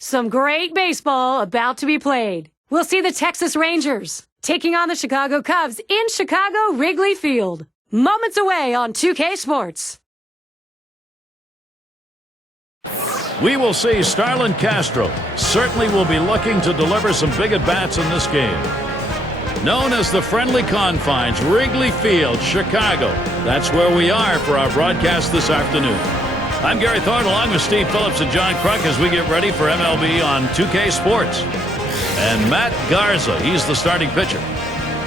Some great baseball about to be played. We'll see the Texas Rangers taking on the Chicago Cubs in Chicago Wrigley Field. Moments away on 2K Sports. We will see Starlin Castro. Certainly will be looking to deliver some big at-bats in this game. Known as the Friendly Confines, Wrigley Field, Chicago. That's where we are for our broadcast this afternoon. I'm Gary Thorne along with Steve Phillips and John Kruk as we get ready for MLB on 2K Sports. And Matt Garza, he's the starting pitcher.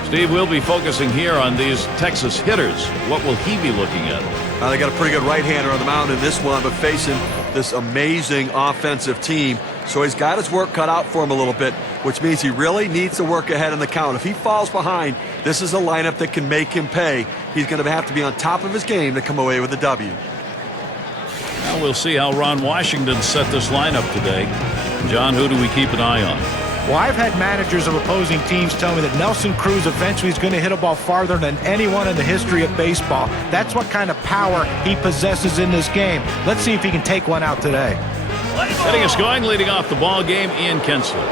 Steve, we'll be focusing here on these Texas hitters. What will he be looking at? They got a pretty good right-hander on the mound in this one, but facing this amazing offensive team. So he's got his work cut out for him a little bit, which means he really needs to work ahead in the count. If he falls behind, this is a lineup that can make him pay. He's going to have to be on top of his game to come away with the W. Now we'll see how Ron Washington set this lineup today. John, who do we keep an eye on? Well, I've had managers of opposing teams tell me that Nelson Cruz eventually is going to hit a ball farther than anyone in the history of baseball. That's what kind of power he possesses in this game. Let's see if he can take one out today. Getting us going, leading off the ball game, Ian Kinsler.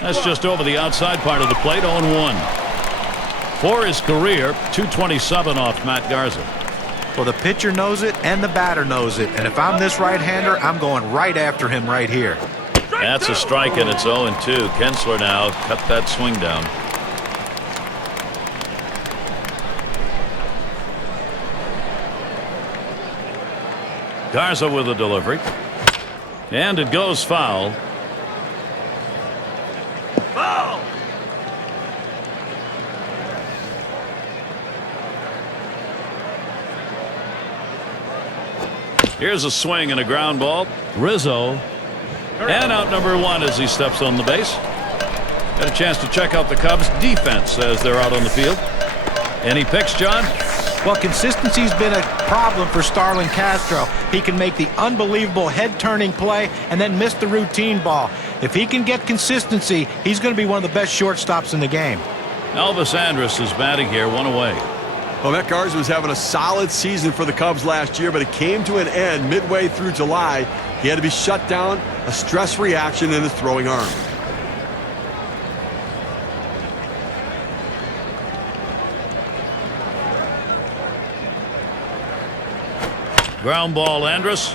That's just over the outside part of the plate, 0-1. For his career, 227 off Matt Garza. Well, the pitcher knows it and the batter knows it. And if I'm this right-hander, I'm going right after him right here. That's a strike, and it's 0-2. Kinsler now cut that swing down. Garza with a delivery. And it goes foul. Foul! Here's a swing and a ground ball. Rizzo. And out number 1 as he steps on the base. Got a chance to check out the Cubs defense as they're out on the field. Any picks, John? Well, consistency's been a problem for Starlin Castro. He can make the unbelievable head-turning play and then miss the routine ball. If he can get consistency, he's going to be one of the best shortstops in the game. Elvis Andrus is batting here, 1 away. Well, Matt Garza was having a solid season for the Cubs last year, but it came to an end midway through July. He had to be shut down, a stress reaction in his throwing arm. Ground ball, Andrus.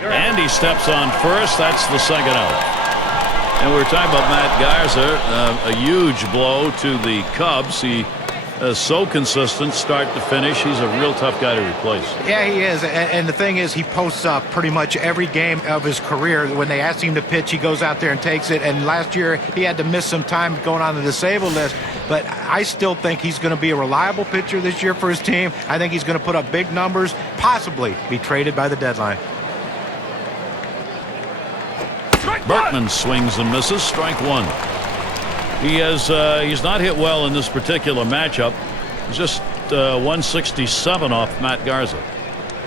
And he steps on first. That's the second out. And we're talking about Matt Garza, a huge blow to the Cubs. He so consistent start to finish. He's a real tough guy to replace. Yeah, he is. And the thing is, he posts up pretty much every game of his career. When they ask him to pitch, he goes out there and takes it. And last year, he had to miss some time going on the disabled list. But I still think he's going to be a reliable pitcher this year for his team. I think he's going to put up big numbers, possibly be traded by the deadline. Berkman swings and misses. Strike 1. He's not hit well in this particular matchup. He's just 167 off Matt Garza.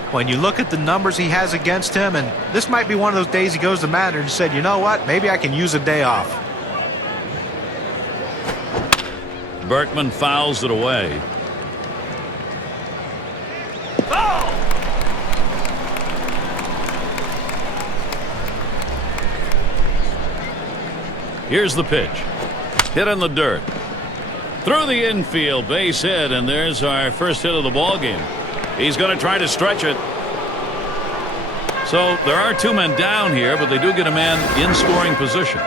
When you look at the numbers he has against him, and this might be one of those days he goes to manager and said, you know what, maybe I can use a day off. Berkman fouls it away. Foul! Here's the pitch. Hit in the dirt. Through the infield, base hit, and there's our first hit of the ball game. He's going to try to stretch it. So there are 2 men down here, but they do get a man in scoring position.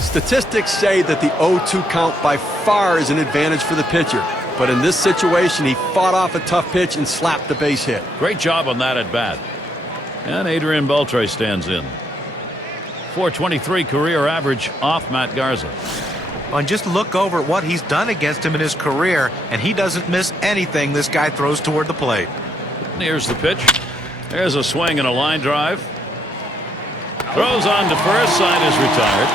Statistics say that the 0-2 count by far is an advantage for the pitcher. But in this situation, he fought off a tough pitch and slapped the base hit. Great job on that at bat. And Adrian Beltre stands in. 423 career average off Matt Garza. And just look over at what he's done against him in his career, and he doesn't miss anything this guy throws toward the plate. And here's the pitch. There's a swing and a line drive. Throws on to first. Side is retired.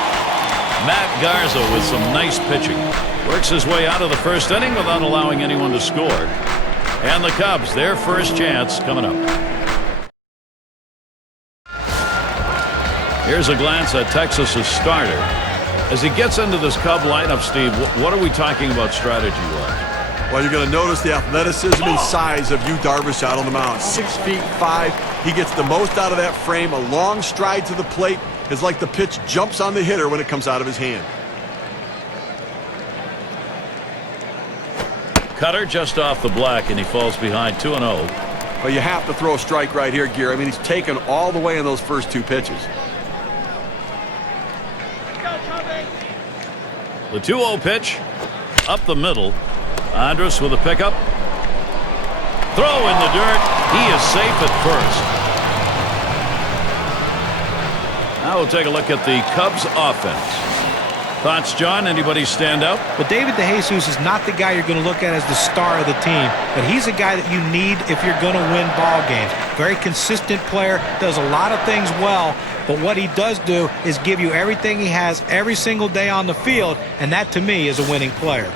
Matt Garza with some nice pitching. Works his way out of the first inning without allowing anyone to score. And the Cubs, their first chance coming up. Here's a glance at Texas's starter. As he gets into this Cub lineup, Steve, what are we talking about strategy-wise? Well, you're going to notice the athleticism and size of Yu Darvish out on the mound. 6'5". He gets the most out of that frame. A long stride to the plate is like the pitch jumps on the hitter when it comes out of his hand. Cutter just off the black, and he falls behind 2-0. Well, you have to throw a strike right here, Gary. I mean, he's taken all the way in those first 2 pitches. The 2-0 pitch, up the middle. Andrus with a pickup. Throw in the dirt. He is safe at first. Now we'll take a look at the Cubs offense. Thoughts, John? Anybody stand out? But David DeJesus is not the guy you're going to look at as the star of the team, but he's a guy that you need if you're going to win ball games. Very consistent player, does a lot of things well, but what he does do is give you everything he has every single day on the field, and that to me is a winning player.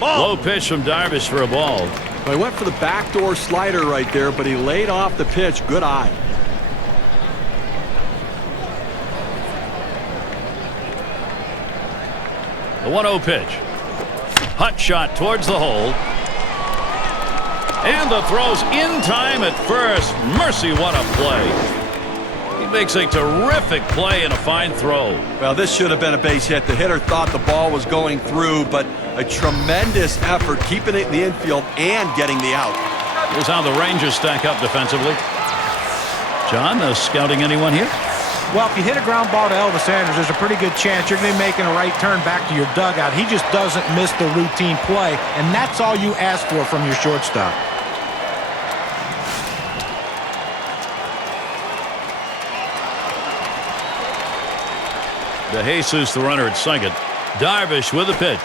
Low pitch from Darvish for a ball. Well, he went for the backdoor slider right there, but he laid off the pitch. Good eye. The 1-0 pitch. Hot shot towards the hole. And the throw's in time at first. Mercy, what a play. He makes a terrific play and a fine throw. Well, this should have been a base hit. The hitter thought the ball was going through, but a tremendous effort keeping it in the infield and getting the out. Here's how the Rangers stack up defensively. John, scouting anyone here? Well, if you hit a ground ball to Elvis Andrus, there's a pretty good chance you're going to be making a right turn back to your dugout. He just doesn't miss the routine play, and that's all you ask for from your shortstop. DeJesus, the runner at second. Darvish with a pitch.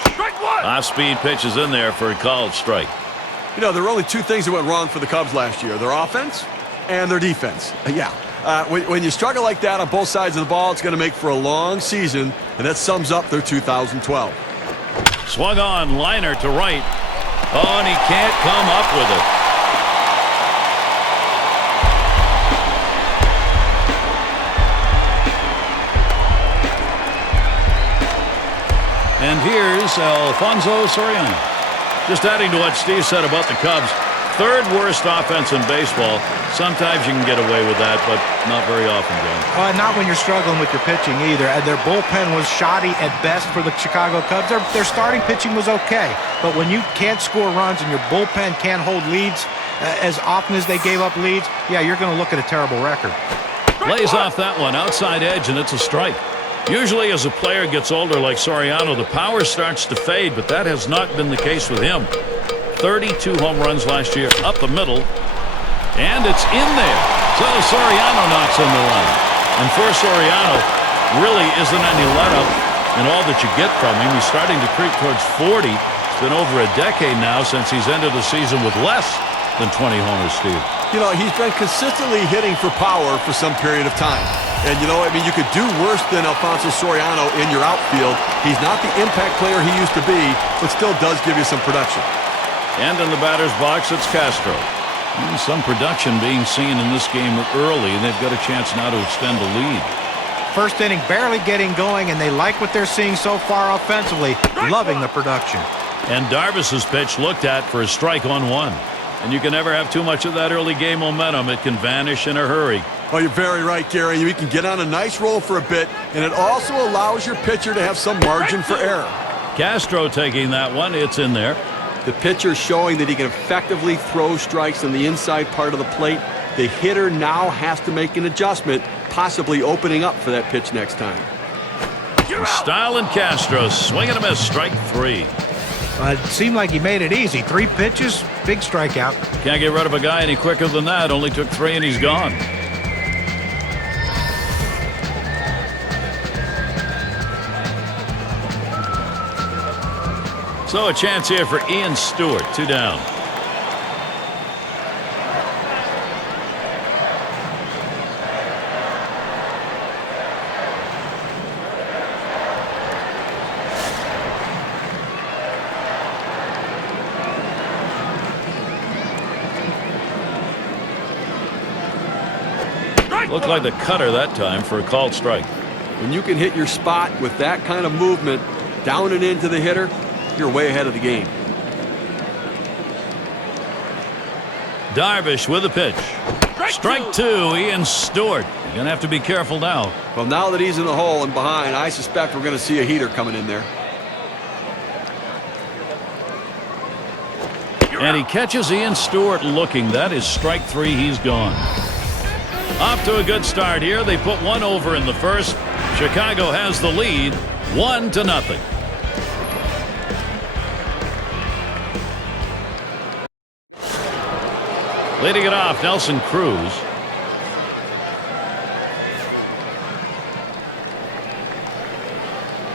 Off-speed pitch is in there for a called strike. You know, there were only 2 things that went wrong for the Cubs last year. Their offense and their defense. Yeah. When you struggle like that on both sides of the ball, it's going to make for a long season, and that sums up their 2012. Swung on, liner to right. Oh, and he can't come up with it. And here's Alfonso Soriano. Just adding to what Steve said about the Cubs, 3rd worst offense in baseball. Sometimes you can get away with that, but not very often, John. Not when you're struggling with your pitching either. And their bullpen was shoddy at best for the Chicago Cubs. Their starting pitching was okay, but when you can't score runs and your bullpen can't hold leads as often as they gave up leads, yeah, you're going to look at a terrible record. Lays off that one, outside edge, and it's a strike. Usually as a player gets older like Soriano, the power starts to fade, but that has not been the case with him. 32 home runs last year, up the middle, and it's in there. So Soriano knocks in the line. And for Soriano, really isn't any let-up in all that you get from him. He's starting to creep towards 40. It's been over a decade now since he's ended a season with less than 20 homers, Steve. You know, he's been consistently hitting for power for some period of time. And, you know, I mean, you could do worse than Alfonso Soriano in your outfield. He's not the impact player he used to be, but still does give you some production. And in the batter's box, it's Castro. Some production being seen in this game early, and they've got a chance now to extend the lead. First inning barely getting going, and they like what they're seeing so far offensively. Loving the production. And Darvish's pitch looked at for a strike on 1. And you can never have too much of that early game momentum. It can vanish in a hurry. Oh, you're very right, Gary. You can get on a nice roll for a bit, and it also allows your pitcher to have some margin for error. Castro taking that one. It's in there. The pitcher showing that he can effectively throw strikes on the inside part of the plate. The hitter now has to make an adjustment, possibly opening up for that pitch next time. Style and Castro swing and a miss. Strike 3. It seemed like he made it easy. 3 pitches, big strikeout. Can't get rid of a guy any quicker than that. Only took 3 and he's gone. So a chance here for Ian Stewart. 2 down. Looked like the cutter that time for a called strike. When you can hit your spot with that kind of movement down and into the hitter, you're way ahead of the game. Darvish with a pitch. Strike two, Ian Stewart. You're going to have to be careful now. Well, now that he's in the hole and behind, I suspect we're going to see a heater coming in there. And he catches Ian Stewart looking. That is strike three. He's gone. Off to a good start here. They put one over in the first. Chicago has the lead, 1-0. Leading it off, Nelson Cruz.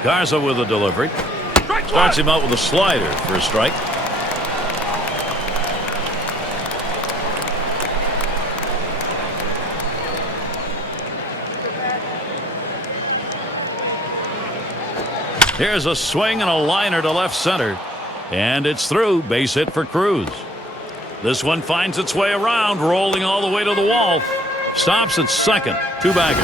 Garza with a delivery. Starts him out with a slider for a strike. Here's a swing and a liner to left center. And it's through. Base hit for Cruz. This one finds its way around, rolling all the way to the wall. Stops at second. Two-bagger.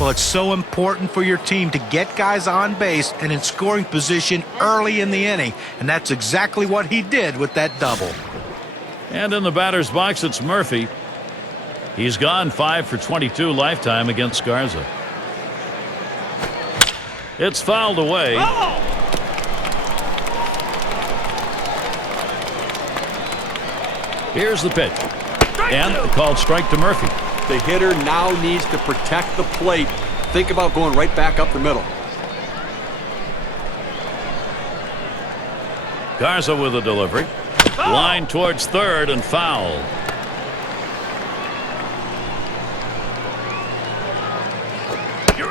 Well, it's so important for your team to get guys on base and in scoring position early in the inning. And that's exactly what he did with that double. And in the batter's box, it's Murphy. He's gone 5 for 22 lifetime against Garza. It's fouled away. Here's the pitch. And the called strike to Murphy. The hitter now needs to protect the plate. Think about going right back up the middle. Garza with a delivery. Line towards third and foul.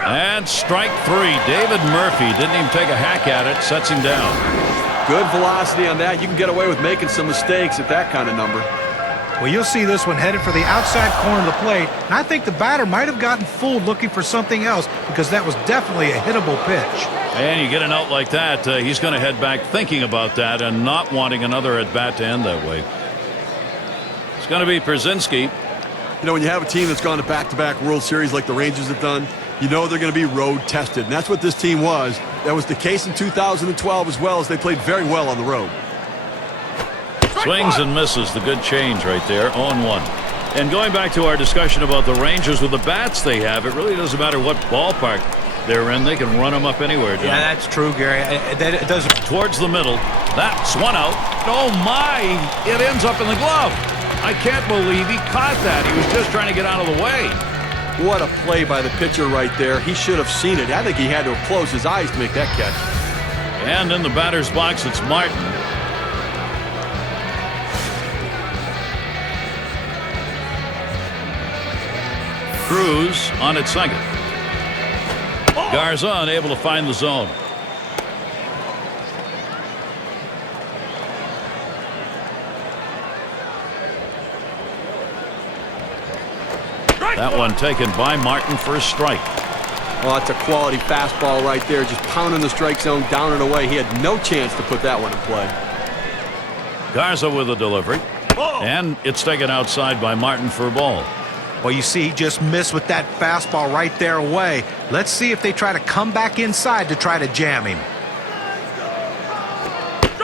And strike three. David Murphy didn't even take a hack at it. Sets him down. Good velocity on that. You can get away with making some mistakes at that kind of number. Well, you'll see this one headed for the outside corner of the plate. And I think the batter might have gotten fooled looking for something else because that was definitely a hittable pitch. And you get an out like that, he's going to head back thinking about that and not wanting another at-bat to end that way. It's going to be Pierzynski. You know, when you have a team that's gone to back-to-back World Series like the Rangers have done, you know they're going to be road-tested. And that's what this team was. That was the case in 2012 as well, as they played very well on the road. Swings and misses. The good change right there. 0-1. And going back to our discussion about the Rangers with the bats they have, it really doesn't matter what ballpark they're in. They can run them up anywhere, John. Yeah, that's true, Gary. It doesn't. Towards the middle. That's one out. Oh, my. It ends up in the glove. I can't believe he caught that. He was just trying to get out of the way. What a play by the pitcher right there. He should have seen it. I think he had to have closed his eyes to make that catch. And in the batter's box, it's Martin. Cruz on at second. Garza unable to find the zone. That one taken by Martin for a strike. Well, that's a quality fastball right there, just pounding the strike zone down and away. He had no chance to put that one in play. Garza with a delivery. And it's taken outside by Martin for a ball. Well, you see, he just missed with that fastball right there away. Let's see if they try to come back inside to try to jam him.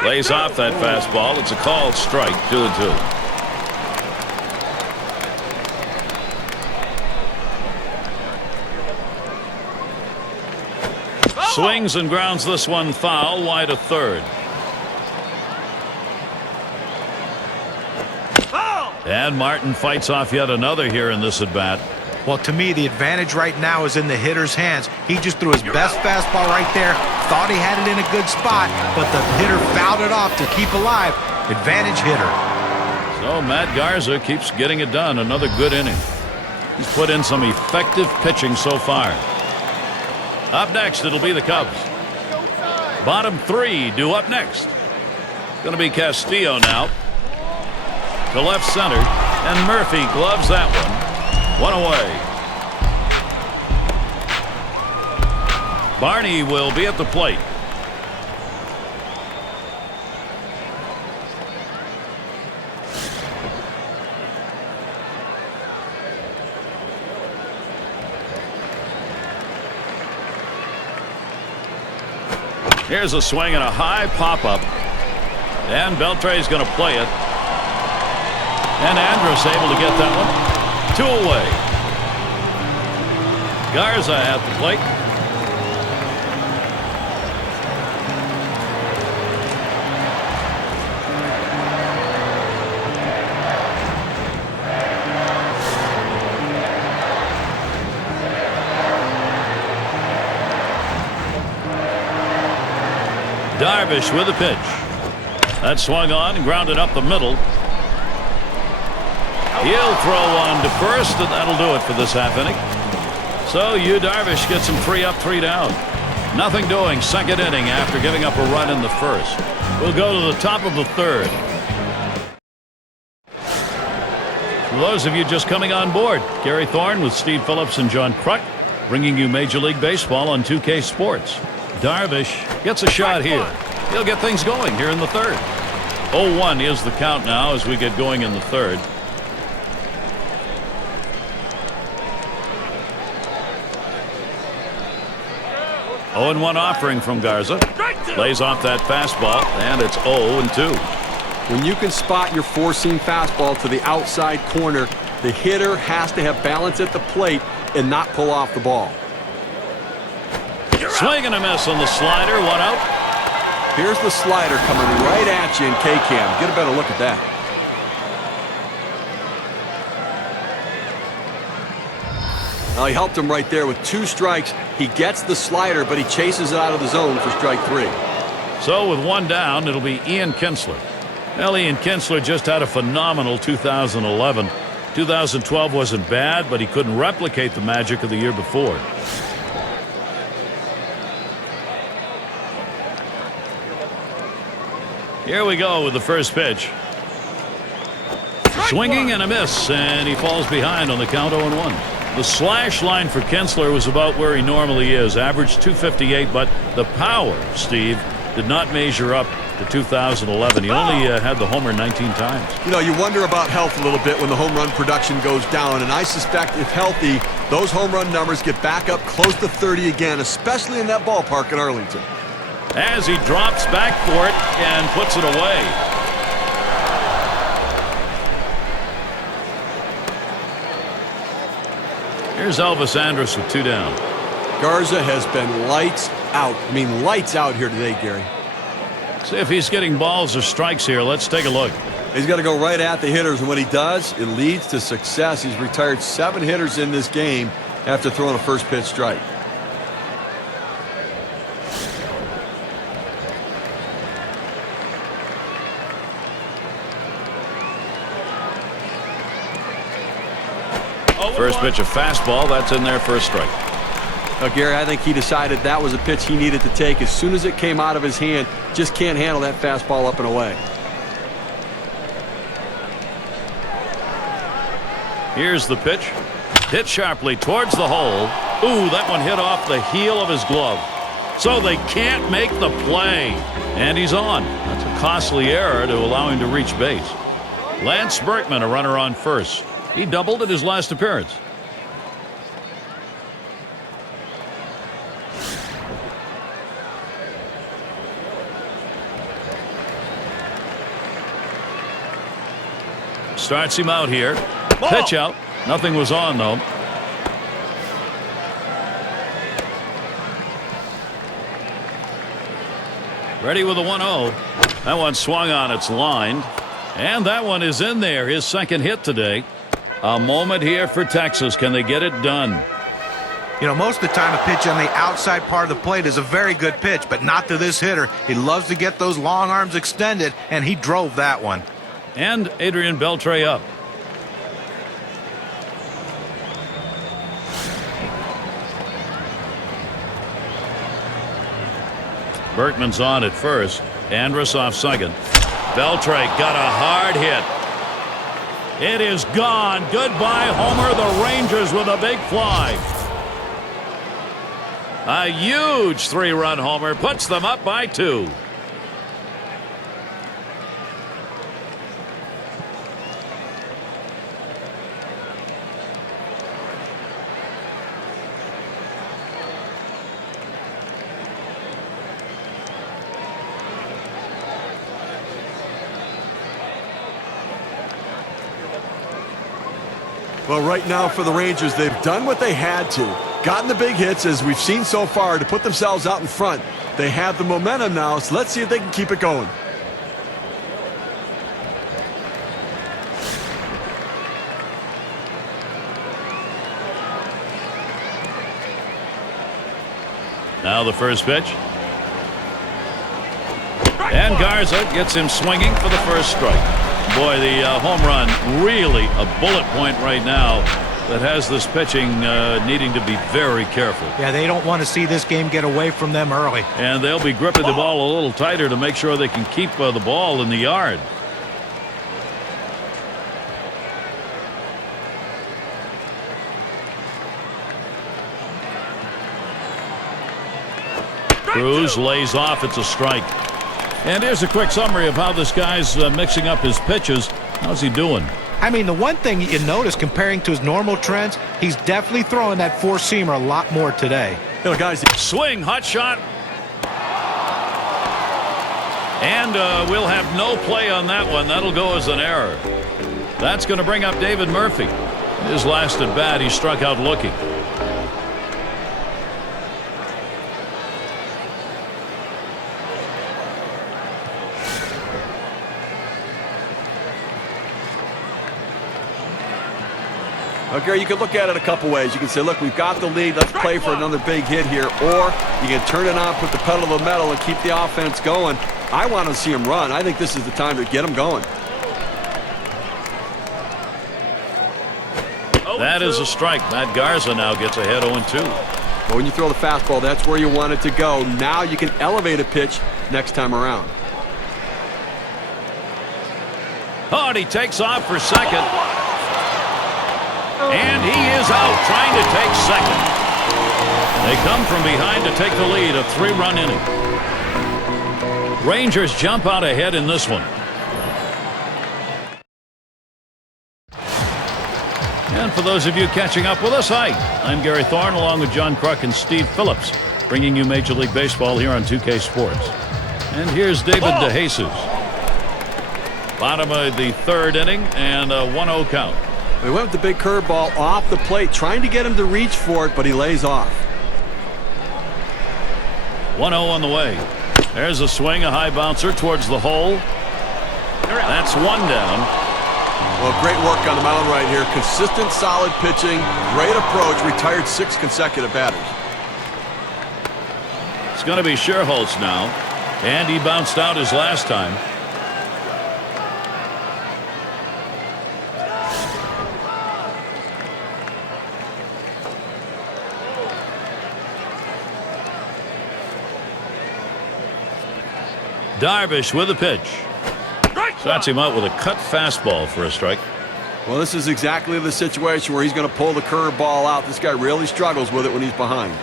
Lays off that fastball. It's a called strike, 2-2. Swings and grounds this one foul, wide of third. And Martin fights off yet another here in this at-bat. Well, to me, the advantage right now is in the hitter's hands. He just threw his best fastball right there, thought he had it in a good spot, but the hitter fouled it off to keep alive. Advantage hitter. So Matt Garza keeps getting it done. Another good inning. He's put in some effective pitching so far. Up next, it'll be the Cubs. Bottom three due up next. Going to be Castillo now. To left center, and Murphy gloves that one. One away. Barney will be at the plate. Here's a swing and a high pop-up. And Beltre's going to play it. And Andrus able to get that one. 2 away. Garza at the plate. Darvish with a pitch. That swung on and grounded up the middle. He'll throw one to first, and that'll do it for this half inning. So Yu Darvish gets him 3 up, 3 down. Nothing doing, second inning after giving up a run in the first. We'll go to the top of the third. For those of you just coming on board, Gary Thorne with Steve Phillips and John Kruk bringing you Major League Baseball on 2K Sports. Darvish gets a shot here. He'll get things going here in the third. 0-1 is the count now as we get going in the third. Oh, 0-1 offering from Garza. Lays off that fastball, and it's 0-2. When you can spot your four-seam fastball to the outside corner, the hitter has to have balance at the plate and not pull off the ball. Swing and a miss on the slider, 1 out. Here's the slider coming right at you in K-Cam. Get a better look at that. Now he helped him right there with 2 strikes. He gets the slider, but he chases it out of the zone for strike 3. So with 1 down, it'll be Ian Kinsler. Well, Ian Kinsler just had a phenomenal 2011. 2012 wasn't bad, but he couldn't replicate the magic of the year before. Here we go with the first pitch. Swinging and a miss, and he falls behind on the count 0-1. The slash line for Kinsler was about where he normally is, average 258, but the power, Steve, did not measure up to 2011. He only had the homer 19 times. You know, you wonder about health a little bit when the home run production goes down, and I suspect if healthy, those home run numbers get back up close to 30 again, especially in that ballpark in Arlington. As he drops back for it and puts it away. Here's Elvis Andrus with 2 down. Garza has been lights out. I mean, lights out here today, Gary. See if he's getting balls or strikes here. Let's take a look. He's got to go right at the hitters, and when he does, it leads to success. He's retired 7 hitters in this game after throwing a first pitch strike. First pitch, a fastball. That's in there for a strike. Now, Gary, I think he decided that was a pitch he needed to take as soon as it came out of his hand. Just can't handle that fastball up and away. Here's the pitch. Hit sharply towards the hole. Ooh, that one hit off the heel of his glove. So they can't make the play. And he's on. That's a costly error to allow him to reach base. Lance Berkman, a runner on first. He doubled at his last appearance. Starts him out here. Pitch out. Nothing was on, though. Ready with a 1-0. That one swung on, it's lined. And that one is in there, his second hit today. A moment here for Texas. Can they get it done? You know, most of the time a pitch on the outside part of the plate is a very good pitch, but not to this hitter. He loves to get those long arms extended, and he drove that one. And Adrian Beltre up. Berkman's on at first. Andrus off second. Beltre got a hard hit. It is gone. Goodbye, Homer. The Rangers with a big fly. A huge 3-run homer puts them up by 2. Well, right now for the Rangers, they've done what they had to. Gotten the big hits, as we've seen so far, to put themselves out in front. They have the momentum now, so let's see if they can keep it going. Now the first pitch. And Garza gets him swinging for the first strike. Boy, the home run really a bullet point right now that has this pitching needing to be very careful. Yeah, they don't want to see this game get away from them early. And they'll be gripping the ball a little tighter to make sure they can keep the ball in the yard. Cruz lays off. It's a strike. And here's a quick summary of how this guy's mixing up his pitches. How's he doing? I mean, the one thing you notice comparing to his normal trends, he's definitely throwing that four-seamer a lot more today. You know, guys, swing, hot shot. And we'll have no play on that one. That'll go as an error. That's going to bring up David Murphy. His last at bat, he struck out looking. Well, Gary, you can look at it a couple ways. You can say, look, we've got the lead. Let's play for another big hit here. Or you can turn it on, put the pedal to the metal, and keep the offense going. I want to see him run. I think this is the time to get him going. That is a strike. Matt Garza now gets ahead 0-2. But when you throw the fastball, that's where you want it to go. Now you can elevate a pitch next time around. Oh, and he takes off for second. And he is out trying to take second. They come from behind to take the lead, a 3-run inning. Rangers jump out ahead in this one. And for those of you catching up with us, hi, I'm Gary Thorne along with John Kruk and Steve Phillips, bringing you Major League Baseball here on 2K Sports. And here's David DeJesus. Bottom of the third inning and a 1-0 count. They went with the big curveball off the plate, trying to get him to reach for it, but he lays off. 1-0 on the way. There's a swing, a high bouncer towards the hole. That's one down. Well, great work on the mound right here. Consistent, solid pitching, great approach. Retired 6 consecutive batters. It's going to be Scherholz now, and he bounced out his last time. Darvish with a pitch. Starts him out with a cut fastball for a strike. Well, this is exactly the situation where he's going to pull the curveball out. This guy really struggles with it when he's behind.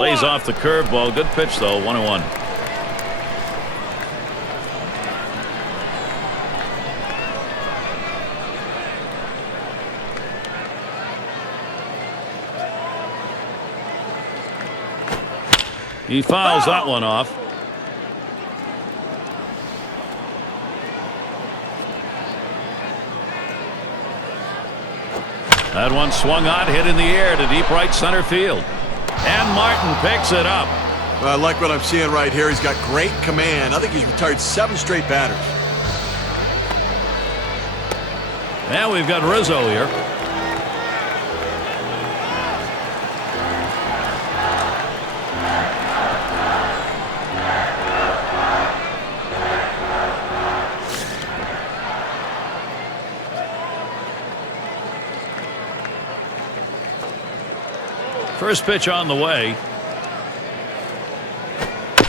Lays off the curveball. Good pitch, though. 1-1. He fouls that one off. That one swung on, hit in the air to deep right center field. And Martin picks it up. Well, I like what I'm seeing right here. He's got great command. I think he's retired 7 straight batters. And we've got Rizzo here. First pitch on the way.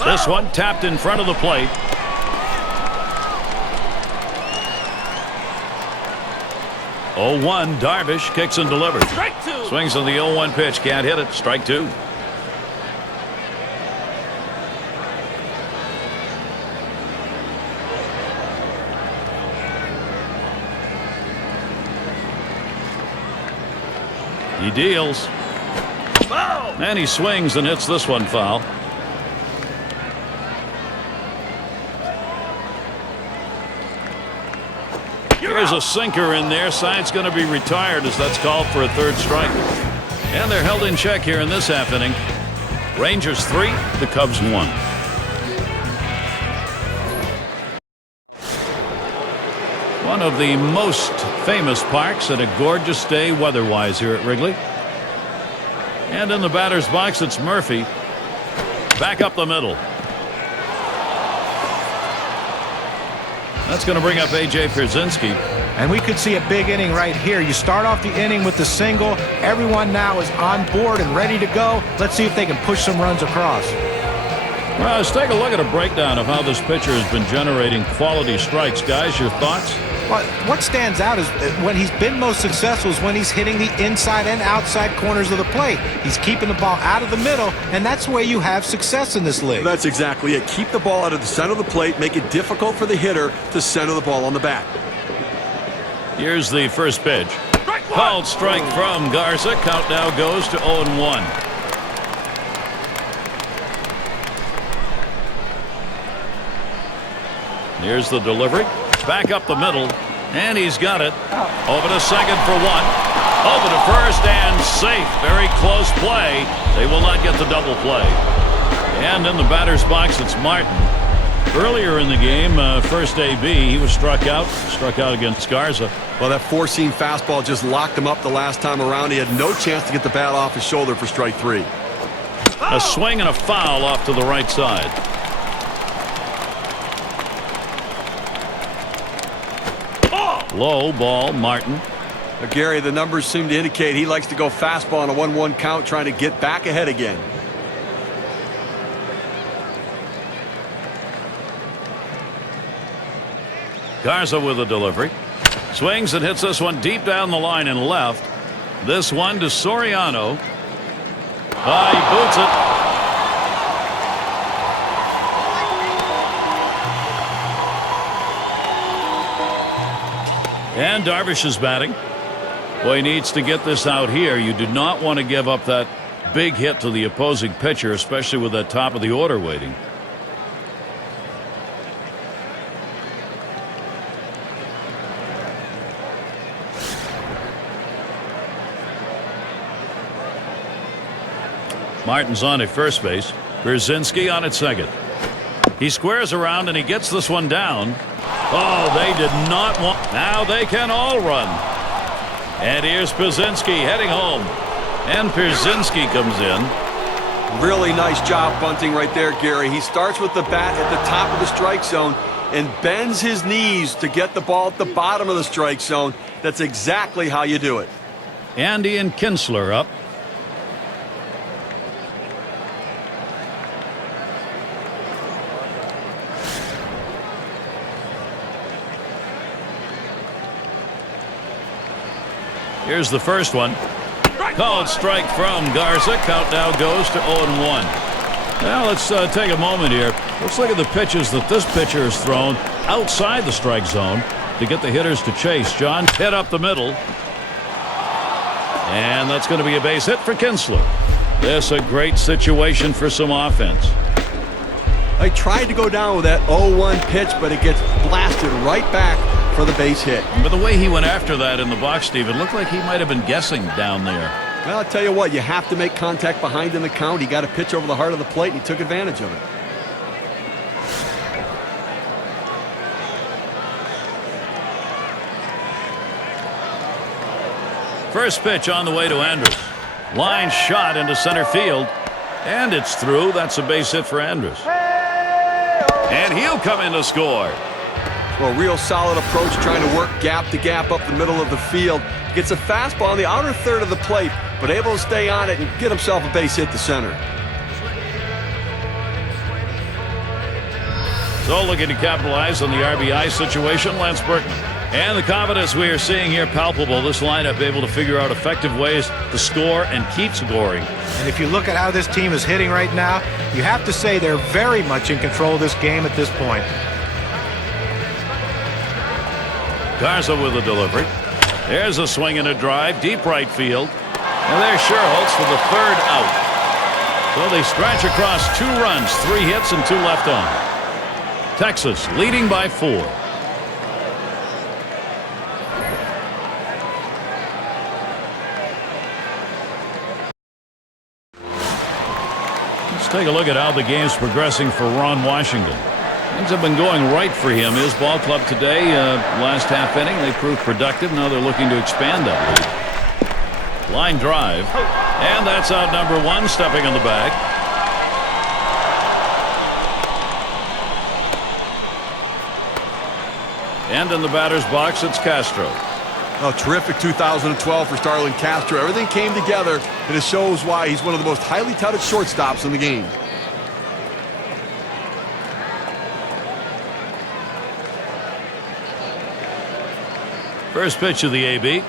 This one tapped in front of the plate. 0-1, Darvish kicks and delivers. Strike two. Swings on the 0-1 pitch, can't hit it. Strike two. He deals. Foul. And he swings and hits this one foul. Here's a sinker in there. Side's going to be retired as that's called for a third strike. And they're held in check here in this half inning. Rangers 3, the Cubs 1. One of the most famous parks and a gorgeous day weather-wise here at Wrigley. And in the batter's box, it's Murphy. Back up the middle. That's going to bring up A.J. Pierzynski. And we could see a big inning right here. You start off the inning with the single. Everyone now is on board and ready to go. Let's see if they can push some runs across. Well, let's take a look at a breakdown of how this pitcher has been generating quality strikes. Guys, your thoughts? Well, what stands out is when he's been most successful is when he's hitting the inside and outside corners of the plate. He's keeping the ball out of the middle, and that's where you have success in this league. That's exactly it. Keep the ball out of the center of the plate. Make it difficult for the hitter to center the ball on the bat. Here's the first pitch. Called strike from Garza. Count now goes to 0-1. Here's the delivery. Back up the middle. And he's got it. Over to second for one. Over to first and safe. Very close play. They will not get the double play. And in the batter's box, it's Martin. Earlier in the game, first AB, he was struck out against Garza. Well, that four-seam fastball just locked him up the last time around. He had no chance to get the bat off his shoulder for strike three. A swing and a foul off to the right side. Low ball, Martin. Gary, the numbers seem to indicate he likes to go fastball on a 1-1 count, trying to get back ahead again. Garza with a delivery. Swings and hits this one deep down the line and left. This one to Soriano. He boots it. And Darvish is batting. Boy, he needs to get this out here. You do not want to give up that big hit to the opposing pitcher, especially with that top of the order waiting. Martin's on at first base. Pierzynski on at second. He squares around and he gets this one down. Oh, they did not want. Now they can all run. And here's Pierzynski heading home. And Pierzynski comes in. Really nice job bunting right there, Gary. He starts with the bat at the top of the strike zone and bends his knees to get the ball at the bottom of the strike zone. That's exactly how you do it. Andy and Kinsler up. Here's the first one. Called strike from Garza. Count now goes to 0-1. Now let's take a moment here. Let's look at the pitches that this pitcher has thrown outside the strike zone to get the hitters to chase. John, hit up the middle. And that's going to be a base hit for Kinsler. This a great situation for some offense. I tried to go down with that 0-1 pitch, but it gets blasted right back for the base hit. But the way he went after that in the box, Steve, it looked like he might have been guessing down there. Well, I'll tell you what, you have to make contact behind in the count. He got a pitch over the heart of the plate, and he took advantage of it. First pitch on the way to Andrus. Line shot into center field. And it's through. That's a base hit for Andrus. And he'll come in to score. Well, real solid approach, trying to work gap to gap up the middle of the field. Gets a fastball on the outer third of the plate, but able to stay on it and get himself a base hit to center. So looking to capitalize on the RBI situation, Lance Berkman. And the confidence we are seeing here palpable. This lineup able to figure out effective ways to score and keep scoring. And if you look at how this team is hitting right now, you have to say they're very much in control of this game at this point. Garza with a delivery. There's a swing and a drive, deep right field. And there's Sherholtz for the third out. So they stretch across 2 runs, 3 hits, and 2 left on. Texas leading by 4. Let's take a look at how the game's progressing for Ron Washington. Things have been going right for him. His ball club today, last half inning, they proved productive. Now they're looking to expand that lead. Line drive. And that's out number 1, stepping on the bag. And in the batter's box, it's Castro. Oh, terrific 2012 for Starlin Castro. Everything came together, and it shows why he's one of the most highly touted shortstops in the game. First pitch of the AB.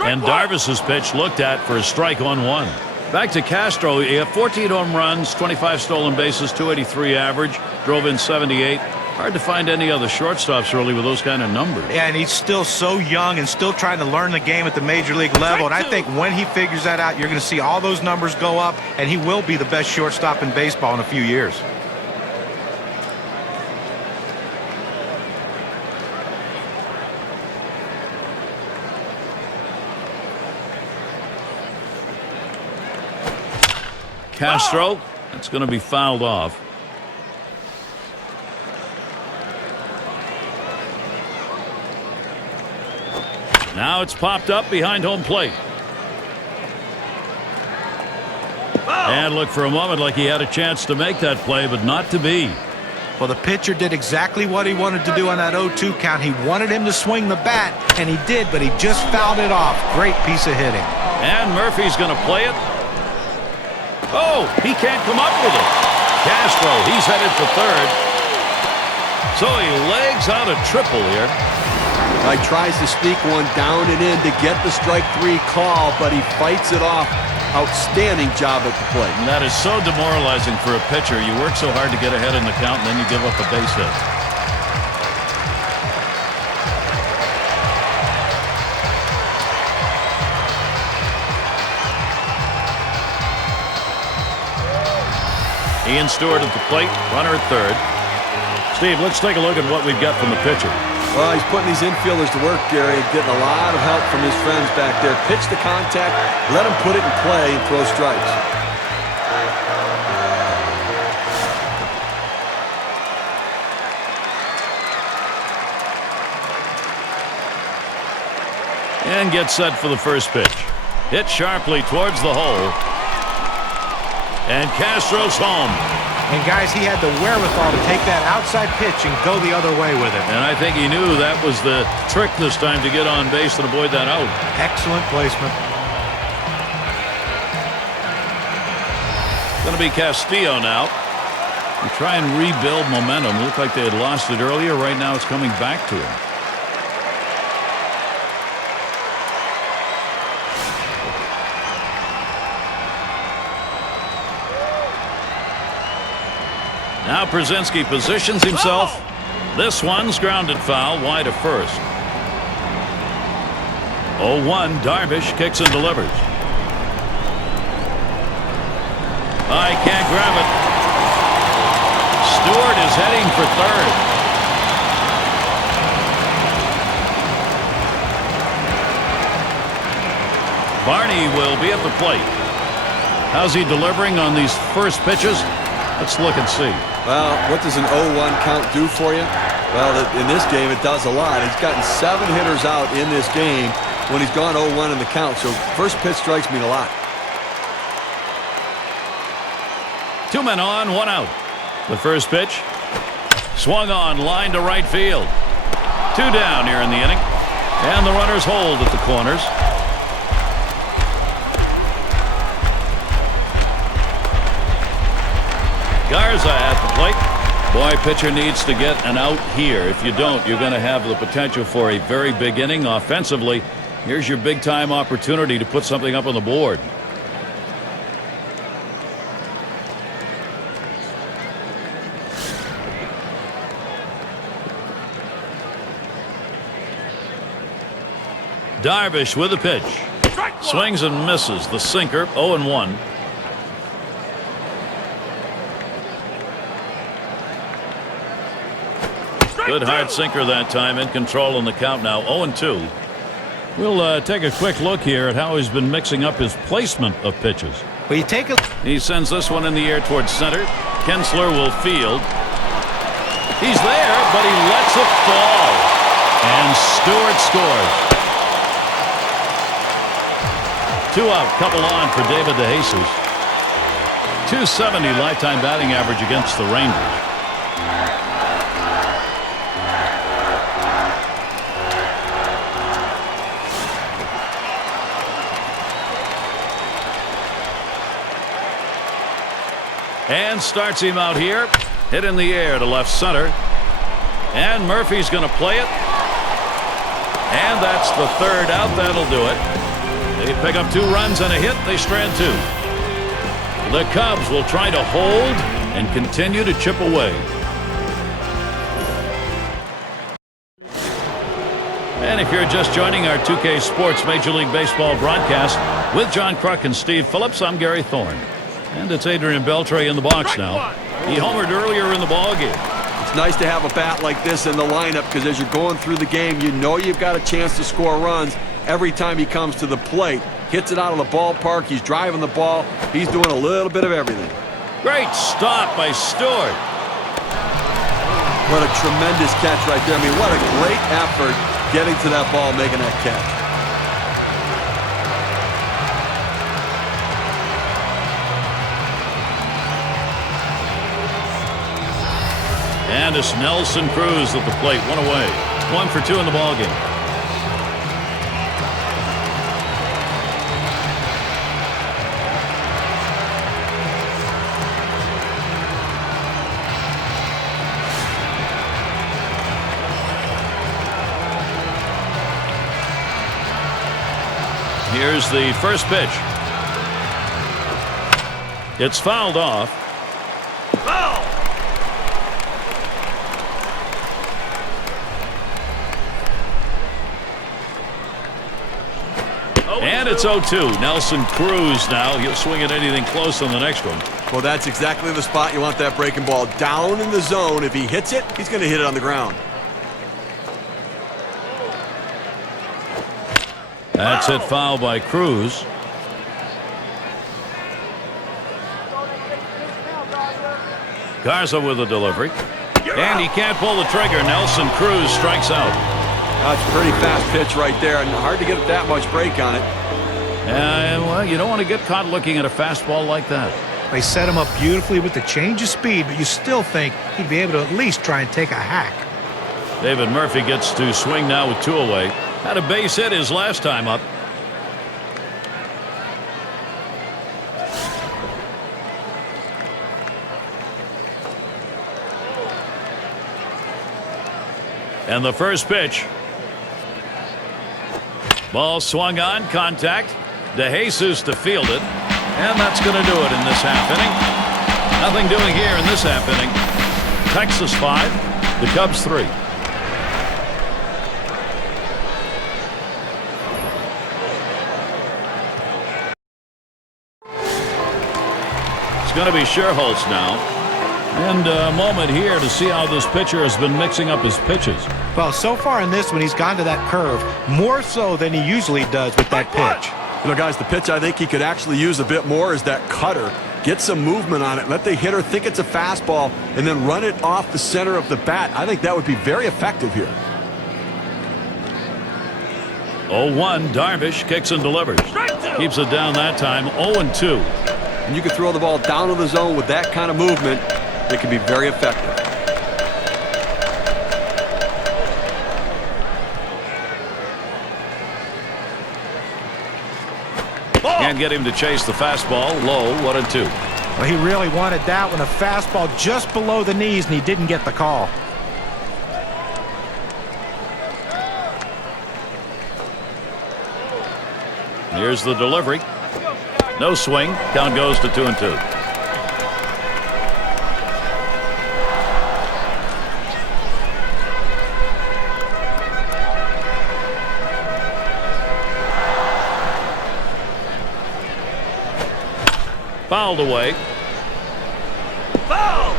And Darvis's pitch looked at for a strike on 1. Back to Castro. He had 14 home runs, 25 stolen bases, 283 average, drove in 78. Hard to find any other shortstops really with those kind of numbers. Yeah, and he's still so young and still trying to learn the game at the major league level. And I think when he figures that out, you're going to see all those numbers go up, and he will be the best shortstop in baseball in a few years. Castro, that's going to be fouled off. Now it's popped up behind home plate. And look for a moment like he had a chance to make that play, but not to be. Well, the pitcher did exactly what he wanted to do on that 0-2 count. He wanted him to swing the bat, and he did, but he just fouled it off. Great piece of hitting. And Murphy's going to play it. Oh, he can't come up with it. Castro, he's headed for third. So he legs out a triple here. He tries to sneak one down and in to get the strike 3 call, but he fights it off. Outstanding job at the plate. And that is so demoralizing for a pitcher. You work so hard to get ahead in the count, and then you give up a base hit. Ian Stewart at the plate, runner at third. Steve, let's take a look at what we've got from the pitcher. Well, he's putting these infielders to work, Gary, getting a lot of help from his friends back there. Pitch the contact, let him put it in play and throw strikes. And gets set for the first pitch. Hit sharply towards the hole. And Castro's home. And, guys, he had the wherewithal to take that outside pitch and go the other way with it. And I think he knew that was the trick this time to get on base and avoid that out. Excellent placement. Going to be Castillo now. We try and rebuild momentum. It looked like they had lost it earlier. Right now it's coming back to him. Now Pierzynski positions himself. This one's grounded foul wide of first. 0-1. Darvish kicks and delivers. I can't grab it. Stewart is heading for third. Barney will be at the plate. How's he delivering on these first pitches? Let's look and see. Well, what does an 0-1 count do for you? Well, in this game, it does a lot. He's gotten 7 hitters out in this game when he's gone 0-1 in the count. So first pitch strikes mean a lot. 2 men on, 1 out. The first pitch swung on, line to right field. 2 down here in the inning. And the runners hold at the corners. Garza at the plate. Boy, pitcher needs to get an out here. If you don't, you're going to have the potential for a very big inning offensively. Here's your big-time opportunity to put something up on the board. Darvish with a pitch. Swings and misses. The sinker, 0-1. Good hard sinker that time, in control in the count now, 0-2. We'll take a quick look here at how he's been mixing up his placement of pitches. Well, you take a... He sends this one in the air towards center. Kinsler will field. He's there, but he lets it fall. And Stewart scores. 2 out, couple on for David DeJesus. .270 lifetime batting average against the Rangers. And starts him out here. Hit in the air to left center. And Murphy's going to play it. And that's the 3rd out. That'll do it. They pick up 2 runs and a hit. They strand 2. The Cubs will try to hold and continue to chip away. And if you're just joining our 2K Sports Major League Baseball broadcast with John Kruk and Steve Phillips, I'm Gary Thorne. And it's Adrian Beltre in the box now. He homered earlier in the ballgame. It's nice to have a bat like this in the lineup because as you're going through the game, you know you've got a chance to score runs every time he comes to the plate. Hits it out of the ballpark. He's driving the ball. He's doing a little bit of everything. Great stop by Stewart. What a tremendous catch right there. I mean, what a great effort getting to that ball, making that catch. And it's Nelson Cruz at the plate. 1 away. 1 for 2 in the ballgame. Here's the first pitch. It's fouled off. Foul! And it's 0-2. Nelson Cruz now. He'll swing at anything close on the next one. Well, that's exactly the spot you want that breaking ball. Down in the zone. If he hits it, he's going to hit it on the ground. That's hit foul by Cruz. Garza with a delivery. And he can't pull the trigger. Nelson Cruz strikes out. That's a pretty fast pitch right there, and hard to get that much break on it. Well, you don't want to get caught looking at a fastball like that. They set him up beautifully with the change of speed, but you still think he'd be able to at least try and take a hack. David Murphy gets to swing now with 2 away. Had a base hit his last time up. And the first pitch. Ball swung on, contact. DeJesus to field it. And that's going to do it in this half inning. Nothing doing here in this half inning. Texas 5, the Cubs 3. It's going to be Sherholtz now. And a moment here to see how this pitcher has been mixing up his pitches. Well, so far in this one, he's gone to that curve more so than he usually does with that pitch. You know, guys, the pitch I think he could actually use a bit more is that cutter. Get some movement on it. Let the hitter think it's a fastball and then run it off the center of the bat. I think that would be very effective here. 0-1, Darvish kicks and delivers. Keeps it down that time, 0-2. And you can throw the ball down to the zone with that kind of movement. It can be very effective. Can't get him to chase the fastball. Low, 1-2. Well, he really wanted that one. A fastball just below the knees, and he didn't get the call. Here's the delivery. No swing. Count goes to 2-2. Fouled away. Foul!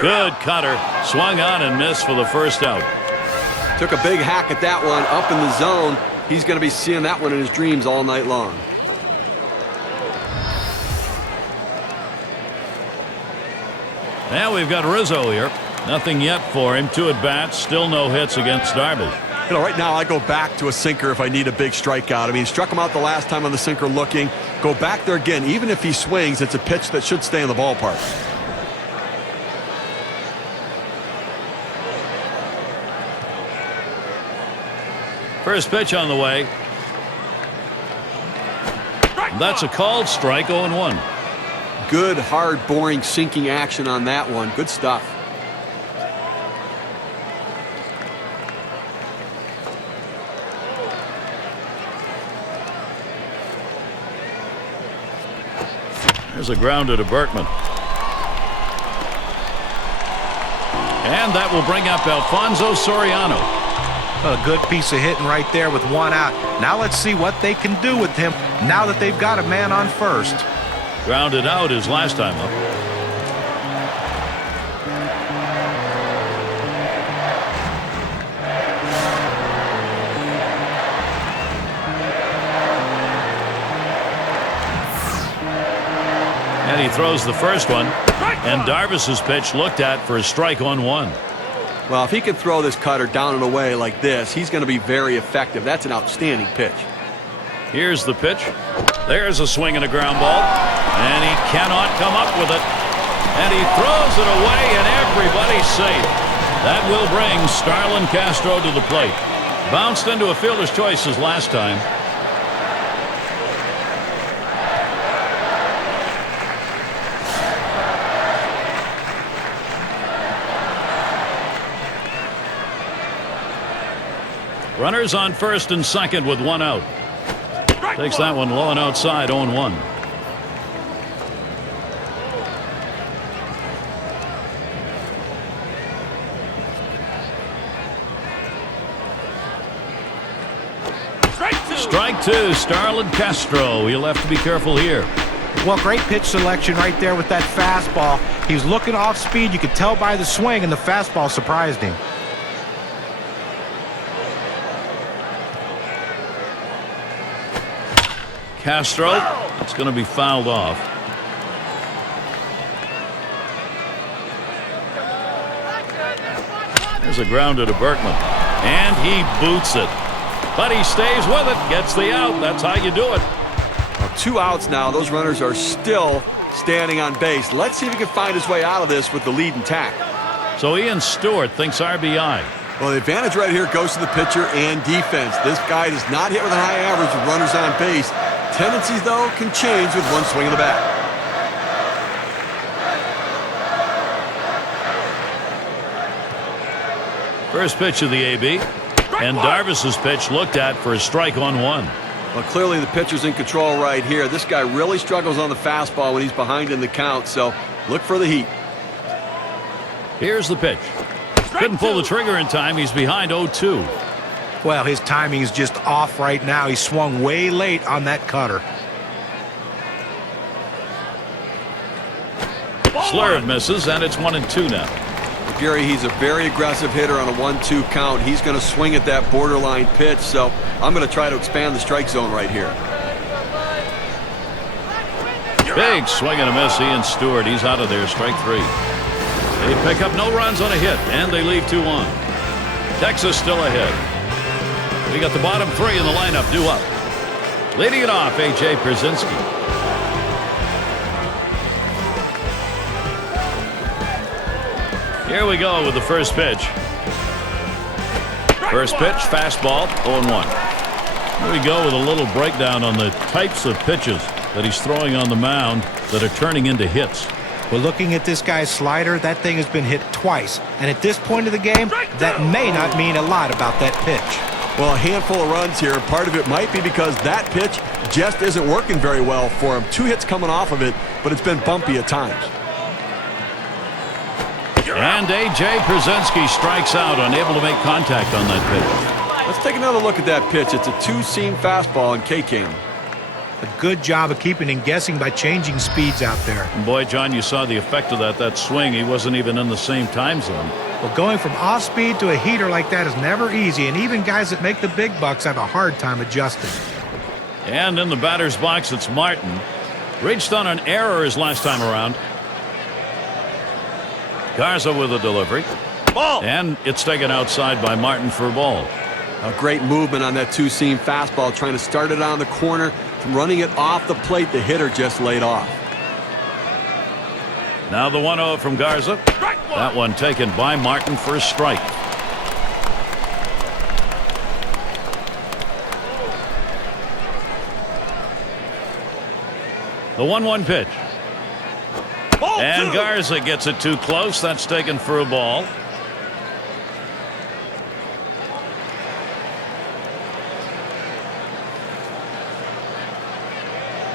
Good cutter. Swung on and missed for the first out. Took a big hack at that one up in the zone. He's going to be seeing that one in his dreams all night long. Now we've got Rizzo here. Nothing yet for him. 2 at-bats. Still no hits against Darvish. You know, right now I go back to a sinker if I need a big strikeout. I mean, struck him out the last time on the sinker looking. Go back there again. Even if he swings, it's a pitch that should stay in the ballpark. First pitch on the way. That's a called strike. 0-1. Good, hard, boring, sinking action on that one. Good stuff. There's a grounder to Berkman. And that will bring up Alfonso Soriano. A good piece of hitting right there with 1 out. Now let's see what they can do with him now that they've got a man on first. Grounded out his last time up. And he throws the first one. And Darvish's pitch looked at for a strike on 1. Well, if he can throw this cutter down and away like this, he's going to be very effective. That's an outstanding pitch. Here's the pitch. There's a swing and a ground ball. And he cannot come up with it. And he throws it away, and everybody's safe. That will bring Starlin Castro to the plate. Bounced into a fielder's choices last time. Runners on first and second with 1 out. Takes that one low and outside. 0-1. Strike 2. Starlin Castro. He'll have to be careful here. Well, great pitch selection right there with that fastball. He was looking off speed. You could tell by the swing, and the fastball surprised him. Castro, it's going to be fouled off. There's a grounder to Berkman. And he boots it. But he stays with it, gets the out. That's how you do it. Well, 2 outs now. Those runners are still standing on base. Let's see if he can find his way out of this with the lead intact. So Ian Stewart thinks RBI. Well, the advantage right here goes to the pitcher and defense. This guy does not hit with a high average with runners on base. Tendencies, though, can change with 1 swing of the bat. First pitch of the AB. And Darvish's pitch looked at for a strike on 1. Well, clearly the pitcher's in control right here. This guy really struggles on the fastball when he's behind in the count, so look for the heat. Here's the pitch. Couldn't pull the trigger in time. He's behind 0-2. Well, his timing is just off right now. He swung way late on that cutter. Slurve misses, and it's 1-2 now. Gary, he's a very aggressive hitter on a 1-2 count. He's going to swing at that borderline pitch, so I'm going to try to expand the strike zone right here. Big swing and a miss. Ian Stewart, he's out of there. Strike 3. They pick up no runs on a hit, and they leave 2 on. Texas still ahead. We got the bottom 3 in the lineup due up. Leading it off, A.J. Pierzynski. Here we go with the first pitch. First pitch, fastball, 0-1. Here we go with a little breakdown on the types of pitches that he's throwing on the mound that are turning into hits. Well, looking at this guy's slider, that thing has been hit twice. And at this point of the game, that may not mean a lot about that pitch. Well, a handful of runs here. Part of it might be because that pitch just isn't working very well for him. 2 hits coming off of it, but it's been bumpy at times. And A.J. Pierzynski strikes out, unable to make contact on that pitch. Let's take another look at that pitch. It's a 2-seam fastball in K-Cam. A good job of keeping him guessing by changing speeds out there. And boy, John, you saw the effect of that swing. He wasn't even in the same time zone. Well, going from off speed to a heater like that is never easy, and even guys that make the big bucks have a hard time adjusting. And in the batter's box, it's Martin. Reached on an error his last time around. Garza with a delivery. Ball. And it's taken outside by Martin for a ball. A great movement on that 2-seam fastball, trying to start it on the corner. From running it off the plate, the hitter just laid off. Now the 1-0 from Garza. That one taken by Martin for a strike. The 1-1 pitch. And Garza gets it too close. That's taken for a ball.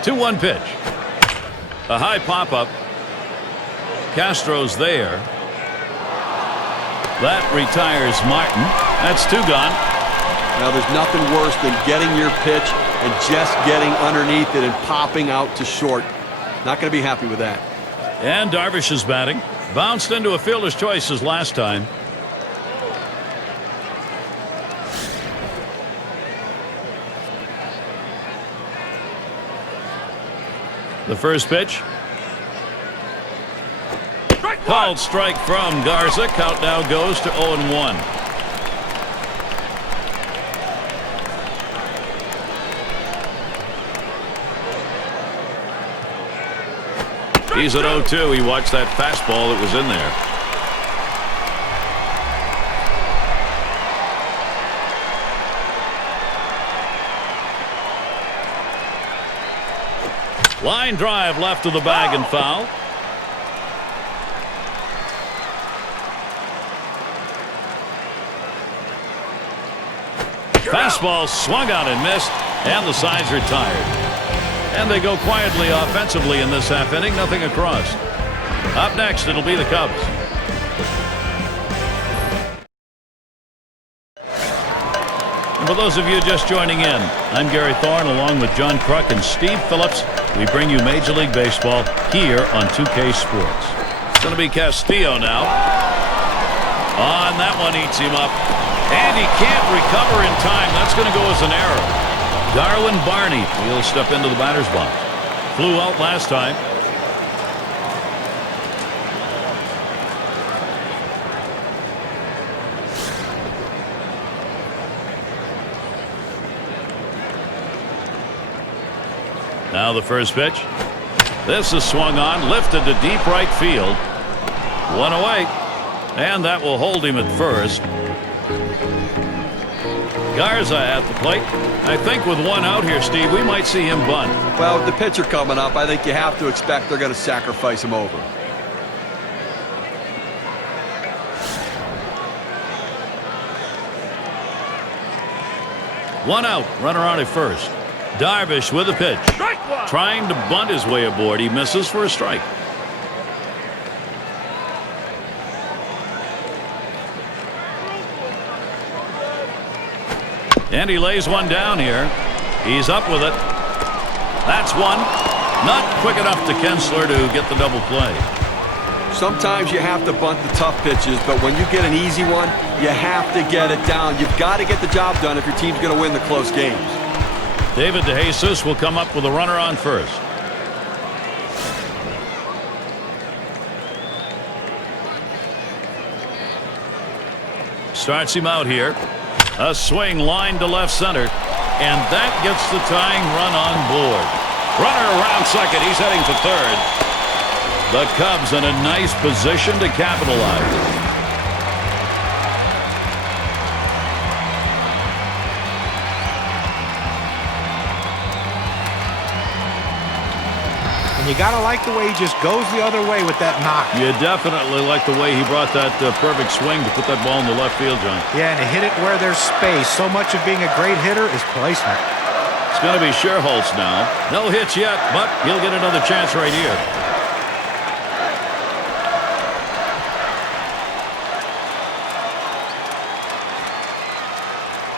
Two-one pitch. A high pop-up. Castro's there. That retires Martin. That's 2 gone. Now there's nothing worse than getting your pitch and just getting underneath it and popping out to short. Not going to be happy with that. And Darvish is batting. Bounced into a fielder's choice his last time. The first pitch. Called strike from Garza. Count now goes to 0-1. He's at 0-2. He watched that fastball that was in there. Line drive left of the bag and foul. Fastball swung out and missed, and the side's retired. And they go quietly offensively in this half inning, nothing across. Up next, it'll be the Cubs. And for those of you just joining in, I'm Gary Thorne along with John Kruk and Steve Phillips. We bring you Major League Baseball here on 2K Sports. It's going to be Castillo now. On that one, eats him up. And he can't recover in time. That's going to go as an error. Darwin Barney will step into the batter's box. Flew out last time. Now the first pitch. This is swung on, lifted to deep right field. 1 away. And that will hold him at first. Garza at the plate. I think with 1 out here, Steve, we might see him bunt. Well, with the pitcher coming up, I think you have to expect they're going to sacrifice him over. One out, runner on at first. Darvish with a pitch. Trying to bunt his way aboard. He misses for a strike. And he lays one down here. He's up with it. That's one. Not quick enough to Kensler to get the double play. Sometimes you have to bunt the tough pitches, but when you get an easy one, you have to get it down. You've got to get the job done if your team's going to win the close games. David DeJesus will come up with a runner on first. Starts him out here. A swing line to left center. And that gets the tying run on board. Runner around second. He's heading for third. The Cubs in a nice position to capitalize. And you got to like the way he just goes the other way with that knock. You definitely like the way he brought that perfect swing to put that ball in the left field, John. Yeah, and to hit it where there's space. So much of being a great hitter is placement. It's going to be Scherholtz now. No hits yet, but he'll get another chance right here.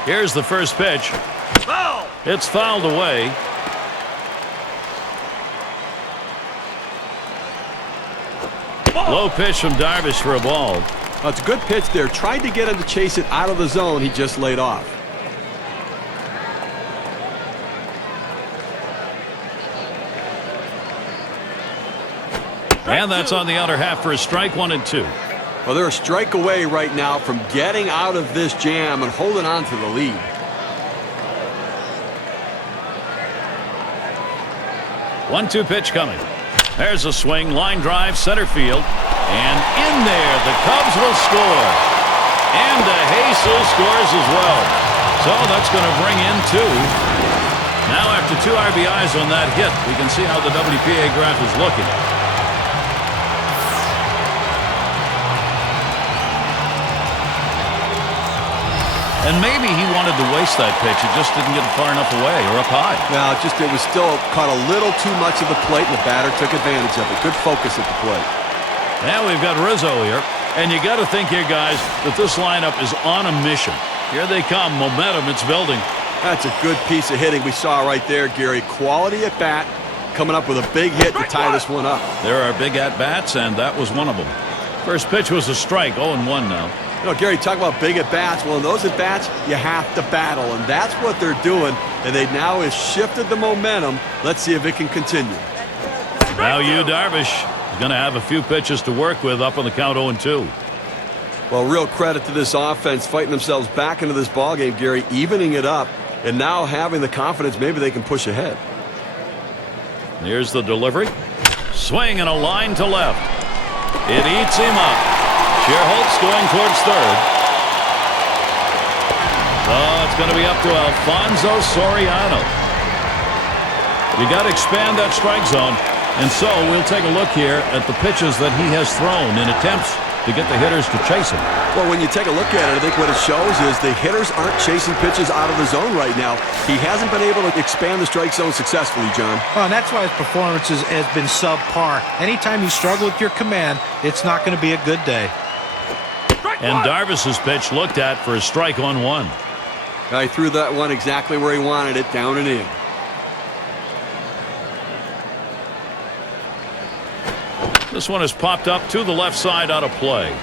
Here's the first pitch. Foul! It's fouled away. Low pitch from Darvish for a ball. Well, it's a good pitch there. Tried to get him to chase it out of the zone. He just laid off. And that's on the outer half for a strike, 1-2. Well, they're a strike away right now from getting out of this jam and holding on to the lead. One-two pitch coming. There's a swing, line drive, center field. And in there, the Cubs will score. And Jesus scores as well. So that's going to bring in two. Now after 2 RBIs on that hit, we can see how the WPA graph is looking. And maybe he wanted to waste that pitch. It just didn't get far enough away or up high. Well, it was still caught a little too much of the plate, and the batter took advantage of it. Good focus at the plate. Now we've got Rizzo here. And you got to think here, guys, that this lineup is on a mission. Here they come. Momentum, it's building. That's a good piece of hitting we saw right there, Gary. Quality at bat, coming up with a big hit to tie this one up. There are big at-bats, and that was one of them. First pitch was a strike, 0-1 now. You know, Gary, talk about big at-bats. Well, in those at-bats, you have to battle, and that's what they're doing. And they now have shifted the momentum. Let's see if it can continue. Now Darvish is going to have a few pitches to work with up on the count 0-2. Well, real credit to this offense, fighting themselves back into this ballgame, Gary, evening it up, and now having the confidence maybe they can push ahead. Here's the delivery. Swing and a line to left. It eats him up. Scherholtz going towards third. Oh, it's going to be up to Alfonso Soriano. You got to expand that strike zone. And so we'll take a look here at the pitches that he has thrown in attempts to get the hitters to chase him. Well, when you take a look at it, I think what it shows is the hitters aren't chasing pitches out of the zone right now. He hasn't been able to expand the strike zone successfully, John. Well, and that's why his performance has been subpar. Anytime you struggle with your command, it's not going to be a good day. And Darvish's pitch looked at for a strike on 1. He threw that one exactly where he wanted it, down and in. This one has popped up to the left side out of play.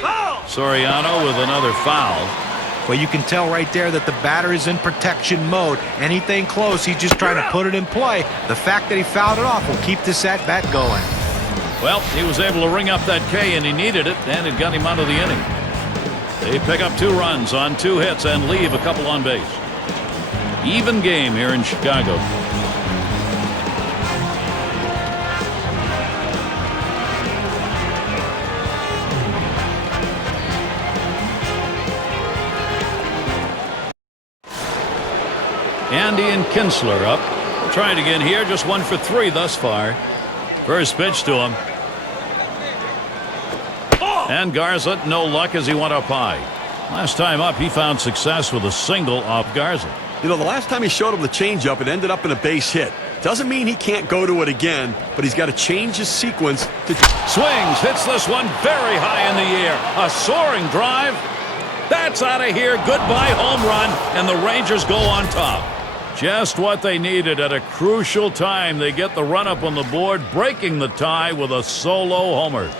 Foul! Soriano with another foul. Well, you can tell right there that the batter is in protection mode. Anything close, he's just trying to put it in play. The fact that he fouled it off will keep this at-bat going. Well, he was able to ring up that K, and he needed it, and it got him out of the inning. They pick up 2 runs on 2 hits and leave a couple on base. Even game here in Chicago. Andy and Kinsler up. Trying again here, just 1 for 3 thus far. First pitch to him. And Garza, no luck as he went up high. Last time up, he found success with a single off Garza. You know, the last time he showed him the changeup, it ended up in a base hit. Doesn't mean he can't go to it again, but he's got to change his sequence. Swings, hits this one very high in the air. A soaring drive. That's out of here. Goodbye home run, and the Rangers go on top. Just what they needed at a crucial time. They get the run up on the board, breaking the tie with a solo homer.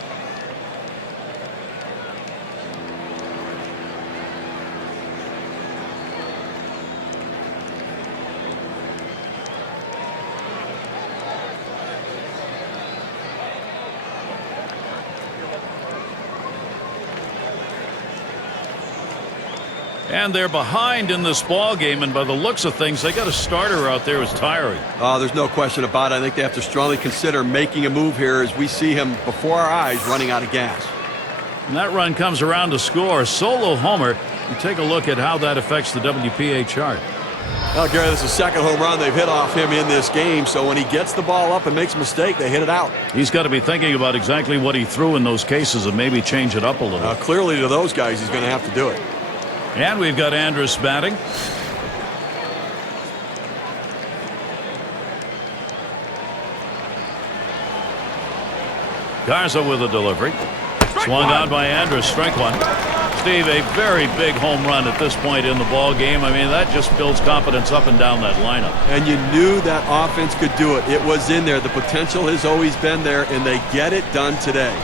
And they're behind in this ball game, and by the looks of things, they got a starter out there who's tiring. There's no question about it. I think they have to strongly consider making a move here as we see him before our eyes running out of gas. And that run comes around to score. Solo homer. And take a look at how that affects the WPA chart. Well, Gary, this is the second home run they've hit off him in this game, so when he gets the ball up and makes a mistake, they hit it out. He's got to be thinking about exactly what he threw in those cases and maybe change it up a little. Clearly to those guys, he's going to have to do it. And we've got Andrus batting. Garza with a delivery. Swung out by Andrus, strike one. Steve, a very big home run at this point in the ball game. I mean, that just builds confidence up and down that lineup. And you knew that offense could do it. It was in there. The potential has always been there, and they get it done today.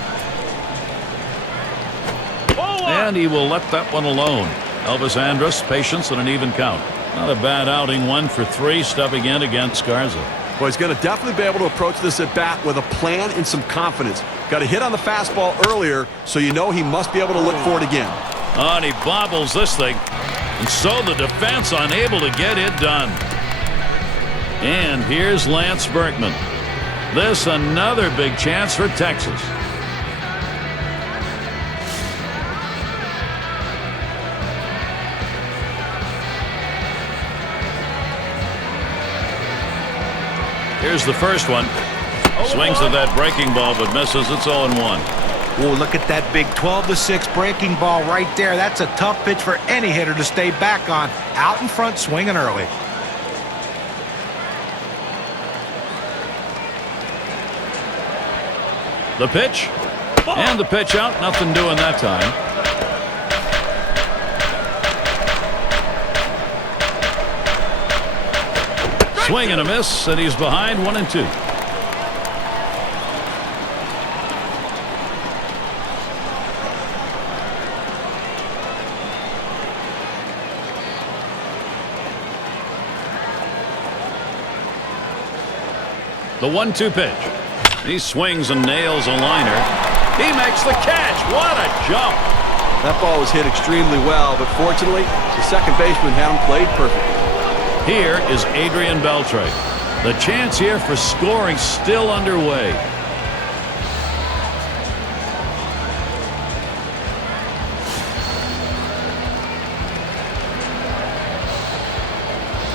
And he will let that one alone. Elvis Andrus, patience and an even count. Not a bad outing, 1 for 3, stepping in against Garza. Well, he's going to definitely be able to approach this at bat with a plan and some confidence. Got a hit on the fastball earlier, so you know he must be able to look for it again. Oh, and he bobbles this thing. And so the defense unable to get it done. And here's Lance Berkman. This another big chance for Texas. Here's the first one. Swings at that breaking ball but misses. It's 0-1. Oh, look at that big 12-6 breaking ball right there. That's a tough pitch for any hitter to stay back on. Out in front, swinging early. The pitch. And the pitch out. Nothing doing that time. Swing and a miss, and he's behind 1-2. The 1-2 pitch. He swings and nails a liner. He makes the catch. What a jump. That ball was hit extremely well, but fortunately, the second baseman had him played perfectly. Here is Adrian Beltre. The chance here for scoring still underway.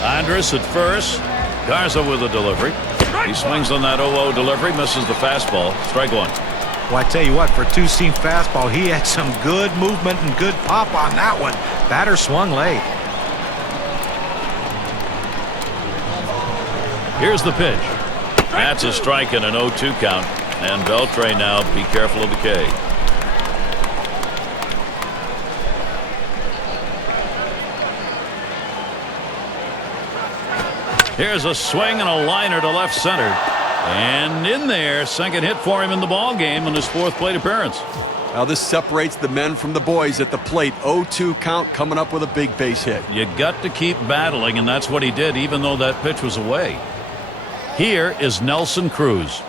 Andrus at first. Garza with a delivery. He swings on that 0-0 delivery, misses the fastball. Strike one. Well, I tell you what, for a two-seam fastball, he had some good movement and good pop on that one. Batter swung late. Here's the pitch. That's a strike and an 0-2 count. And Beltre now, be careful of the K. Here's a swing and a liner to left center. And in there, second hit for him in the ball game in his 4th plate appearance. Now this separates the men from the boys at the plate. 0-2 count, coming up with a big base hit. You got to keep battling, and that's what he did, even though that pitch was away. Here is Nelson Cruz.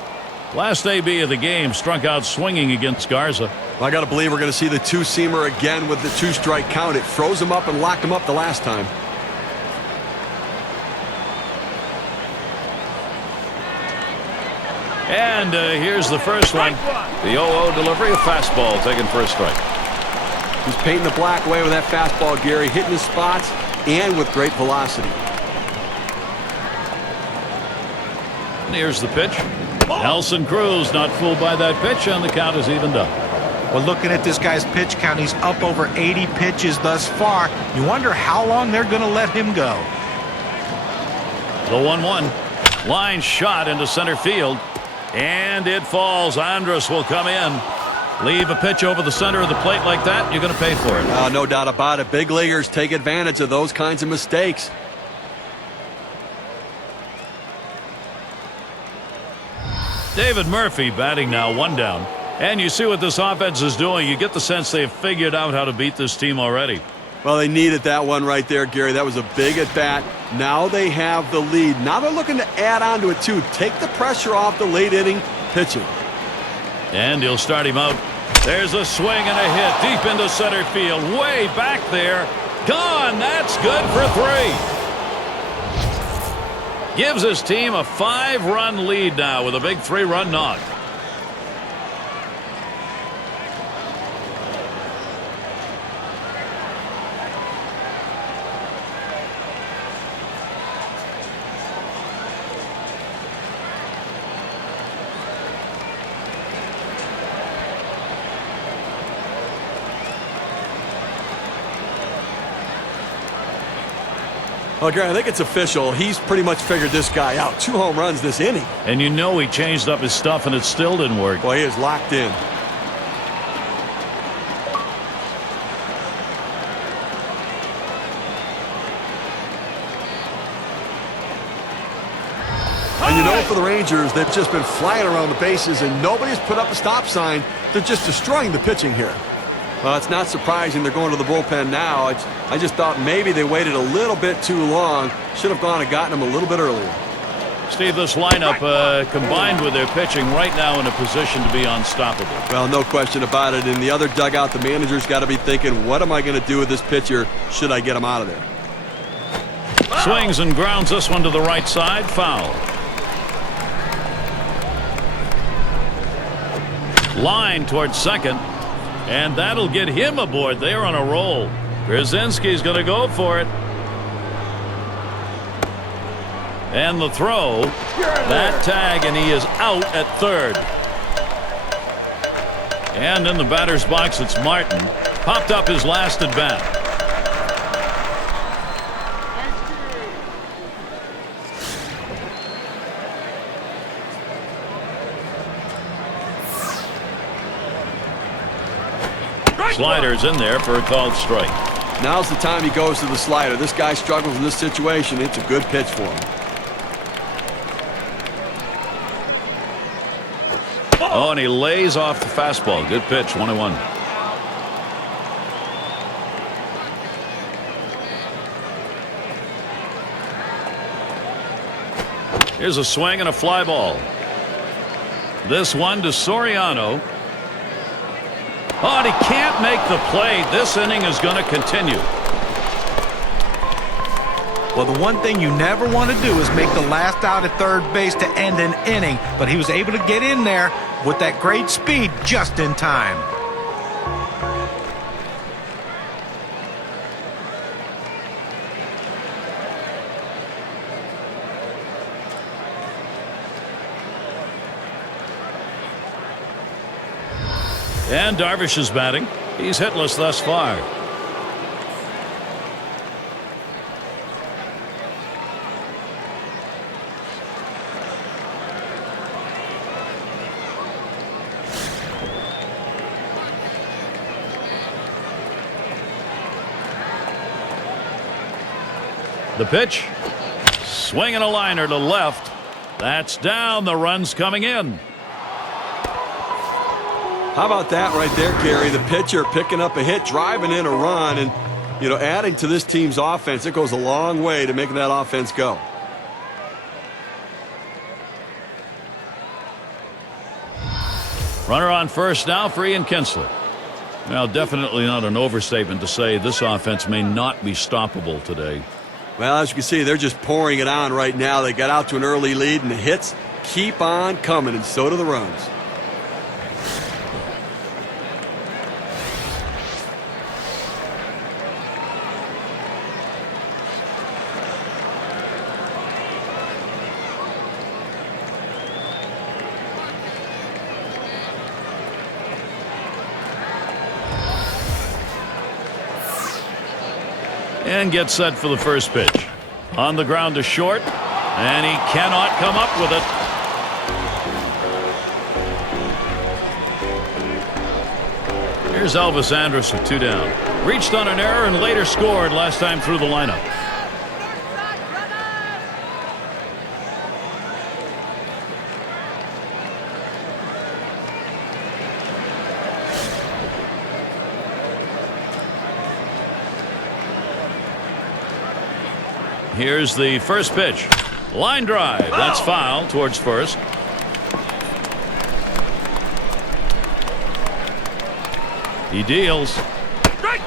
Last AB of the game, struck out swinging against Garza. Well, I got to believe we're going to see the two-seamer again with the 2-strike count. It froze him up and locked him up the last time. And here's the first one. The 0-0 delivery, a fastball taken for a strike. He's painting the black away with that fastball, Gary, hitting his spots and with great velocity. And here's the pitch. Nelson Cruz not fooled by that pitch, and the count is evened up. Well, looking at this guy's pitch count, he's up over 80 pitches thus far. You wonder how long they're going to let him go. The 1-1. Line shot into center field. And it falls. Andrus will come in. Leave a pitch over the center of the plate like that, you're going to pay for it. No doubt about it. Big leaguers take advantage of those kinds of mistakes. David Murphy batting now, 1 down. And you see what this offense is doing. You get the sense they've figured out how to beat this team already. Well, they needed that one right there, Gary. That was a big at-bat. Now they have the lead. Now they're looking to add on to it, too. Take the pressure off the late-inning pitching. And he'll start him out. There's a swing and a hit deep into center field. Way back there. Gone. That's good for 3. Gives his team a 5-run lead now with a big 3-run knock. Well, Gary, I think it's official. He's pretty much figured this guy out. 2 home runs this inning. And you know he changed up his stuff and it still didn't work. Boy, he is locked in. And you know, for the Rangers, they've just been flying around the bases and nobody's put up a stop sign. They're just destroying the pitching here. Well, it's not surprising they're going to the bullpen now. I just thought maybe they waited a little bit too long. Should have gone and gotten him a little bit earlier. Steve, this lineup combined with their pitching right now in a position to be unstoppable. Well, no question about it. In the other dugout, the manager's got to be thinking, what am I going to do with this pitcher? Should I get him out of there? Swings and grounds this one to the right side. Foul. Line towards second. And that'll get him aboard. They're on a roll. Pierzynski's going to go for it. And the throw. That tag, and he is out at third. And in the batter's box, it's Martin. Popped up his last at bat. Slider's in there for a called strike. Now's the time he goes to the slider. This guy struggles in this situation. It's a good pitch for him. Oh, and he lays off the fastball. Good pitch, 1-1. Here's a swing and a fly ball. This one to Soriano. Oh, and he can't make the play. This inning is going to continue. Well, the one thing you never want to do is make the last out at third base to end an inning, but he was able to get in there with that great speed just in time. And Darvish is batting. He's hitless thus far. The pitch. Swinging a liner to left. That's down. The run's coming in. How about that right there, Gary? The pitcher picking up a hit, driving in a run, and, you know, adding to this team's offense. It goes a long way to making that offense go. Runner on first now for Ian Kinsler. Now, definitely not an overstatement to say this offense may not be stoppable today. Well, as you can see, they're just pouring it on right now. They got out to an early lead, and the hits keep on coming, and so do the runs. And gets set for the first pitch. On the ground to short, and he cannot come up with it. Here's Elvis Andrus with 2 down. Reached on an error and later scored last time through the lineup. Here's the first pitch. Line drive. That's foul towards first. He deals.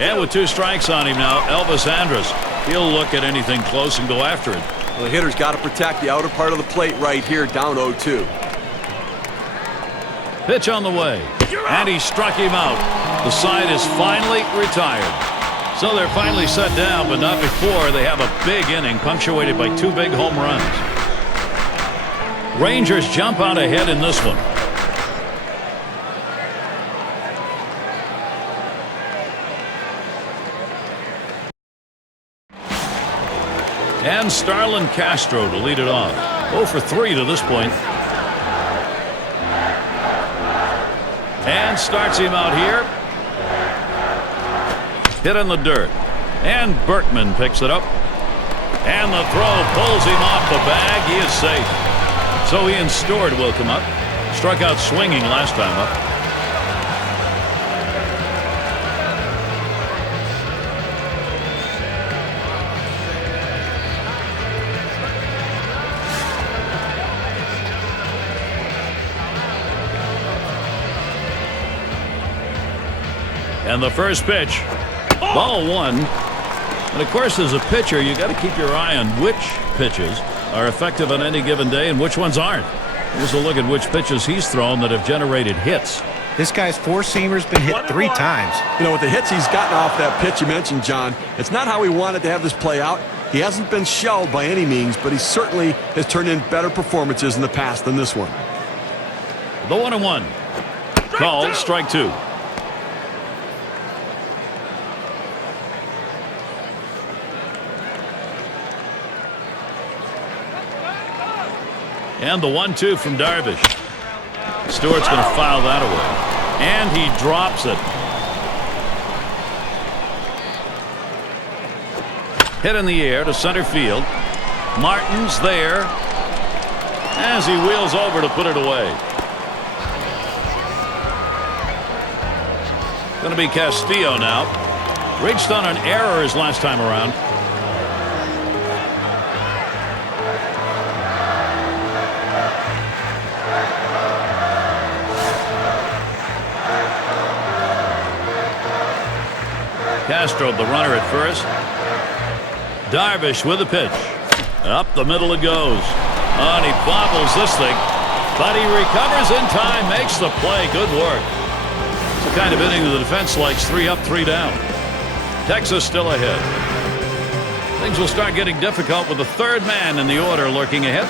And with 2 strikes on him now, Elvis Andrus. He'll look at anything close and go after it. Well, the hitter's got to protect the outer part of the plate right here, down 0-2. Pitch on the way. And he struck him out. The side is finally retired. So they're finally set down, but not before they have a big inning punctuated by 2 big home runs. Rangers jump out ahead in this one. And Starlin Castro to lead it off. 0 for 3 to this point. And starts him out here. Hit in the dirt. And Berkman picks it up. And the throw pulls him off the bag. He is safe. So Ian Stewart will come up. Struck out swinging last time up. And the first pitch, ball 1. And of course, as a pitcher, you got to keep your eye on which pitches are effective on any given day and which ones aren't. Here's a look at which pitches he's thrown that have generated hits. This guy's four-seamer's been hit 3 times. You know, with the hits he's gotten off that pitch you mentioned, John, it's not how he wanted to have this play out. He hasn't been shelled by any means, but he certainly has turned in better performances in the past than this one. The 1-1. Called strike 2. And the 1-2 from Darvish. Stewart's going to foul that away. And he drops it. Hit in the air to center field. Martin's there as he wheels over to put it away. Going to be Castillo now. Reached on an error his last time around. Castro, the runner at first. Darvish with a pitch. Up the middle it goes. And he bobbles this thing. But he recovers in time, makes the play. Good work. It's the kind of inning the defense likes. 3 up, 3 down. Texas still ahead. Things will start getting difficult with the third man in the order lurking ahead.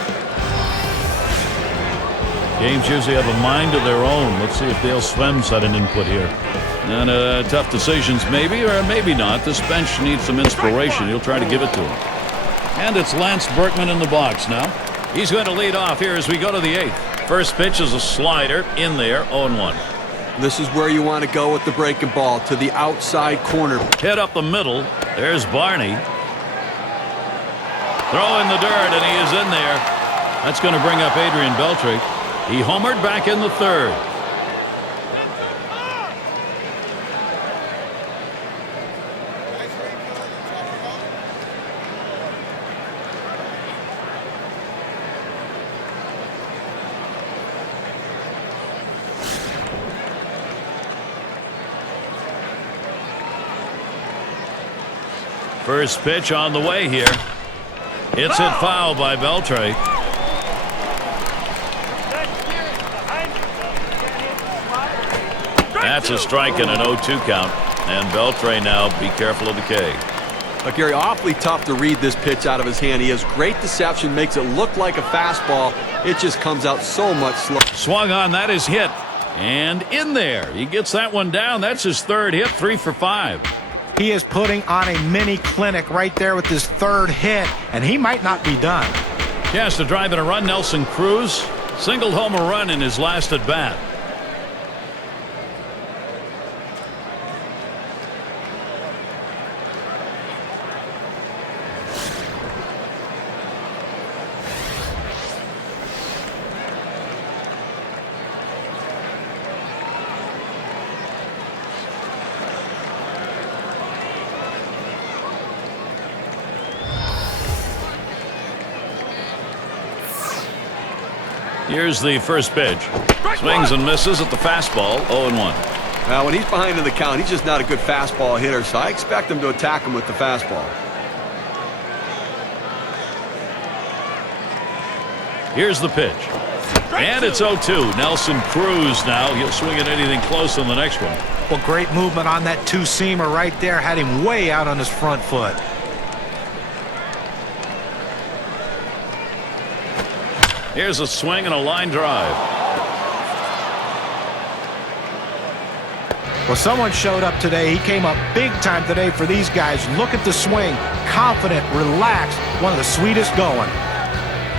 Games usually have a mind of their own. Let's see if Dale Svem's had an input here. And tough decisions maybe or maybe not. This bench needs some inspiration. He'll try to give it to him. And it's Lance Berkman in the box now. He's going to lead off here as we go to the 8th. First pitch is a slider in there, 0-1. This is where you want to go with the breaking ball, to the outside corner. Hit up the middle. There's Barney. Throw in the dirt, and he is in there. That's going to bring up Adrian Beltre. He homered back in the 3rd. First pitch on the way here. It's hit foul by Beltre. That's a strike and an 0-2 count. And Beltre now be careful of the K. Gary, awfully tough to read this pitch out of his hand. He has great deception, makes it look like a fastball. It just comes out so much slower. Swung on, that is hit. And in there. He gets that one down. That's his 3rd hit, 3 for 5. He is putting on a mini clinic right there with his 3rd hit, and he might not be done. Chance to drive in a run. Nelson Cruz singled home a run in his last at bat. Here's the first pitch. Swings and misses at the fastball. 0-1. Now, when he's behind in the count, he's just not a good fastball hitter, so I expect him to attack him with the fastball. Here's the pitch. And it's 0-2. Nelson Cruz now. He'll swing at anything close on the next one. Well, great movement on that 2-seamer right there. Had him way out on his front foot. Here's a swing and a line drive. Well, someone showed up today. He came up big time today for these guys. Look at the swing. Confident, relaxed, one of the sweetest going.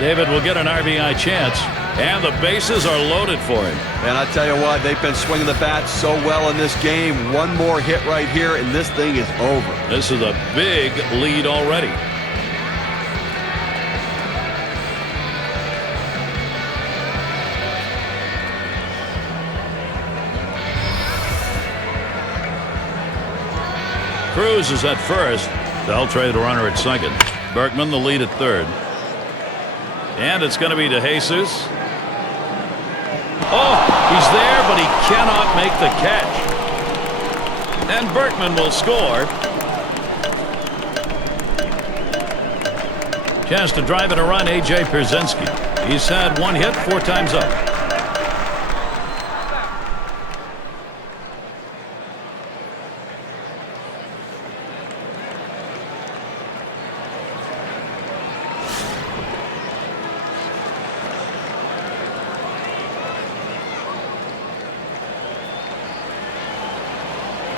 David will get an RBI chance, and the bases are loaded for him. And I tell you what, they've been swinging the bat so well in this game. One more hit right here, and this thing is over. This is a big lead already. Cruz is at first. They'll trade the runner at second. Berkman the lead at third. And it's going to be DeJesus. Oh, he's there, but he cannot make the catch. And Berkman will score. Chance to drive in a run, A.J. Pierzynski. He's had one hit 4 times up.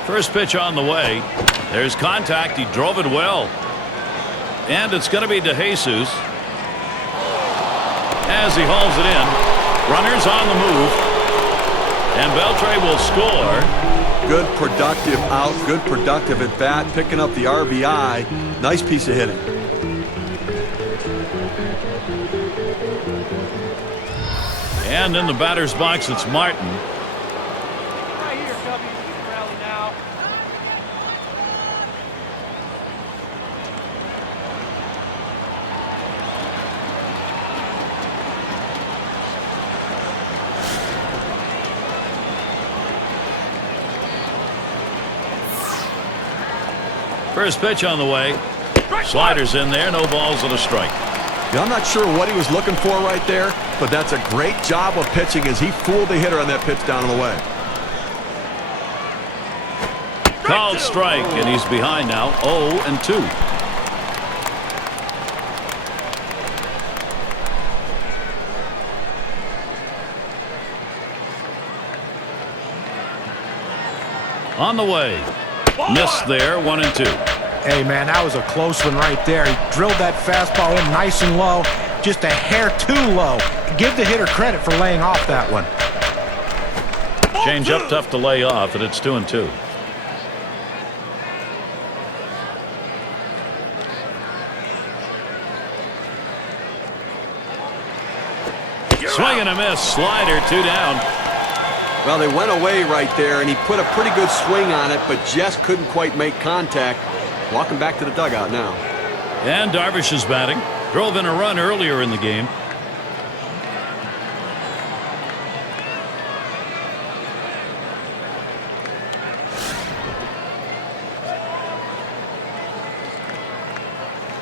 First pitch on the way. There's contact. He drove it well. And it's going to be DeJesus as he hauls it in. Runners on the move. And Beltre will score. Good productive out. Good productive at bat. Picking up the RBI. Nice piece of hitting. And in the batter's box, it's Martin. First pitch on the way. Sliders in there. No balls and a strike. Yeah, I'm not sure what he was looking for right there, but that's a great job of pitching as he fooled the hitter on that pitch down on the way. Called strike, and he's behind now. 0-2. On the way. Missed there. 1-2. Hey, man, that was a close one right there. He drilled that fastball in nice and low, just a hair too low. Give the hitter credit for laying off that one. Change up tough to lay off, and it's 2-2. Swing and a miss. Slider, 2 down. Well, they went away right there, and he put a pretty good swing on it, but just couldn't quite make contact. Walking back to the dugout now. And Darvish is batting. Drove in a run earlier in the game.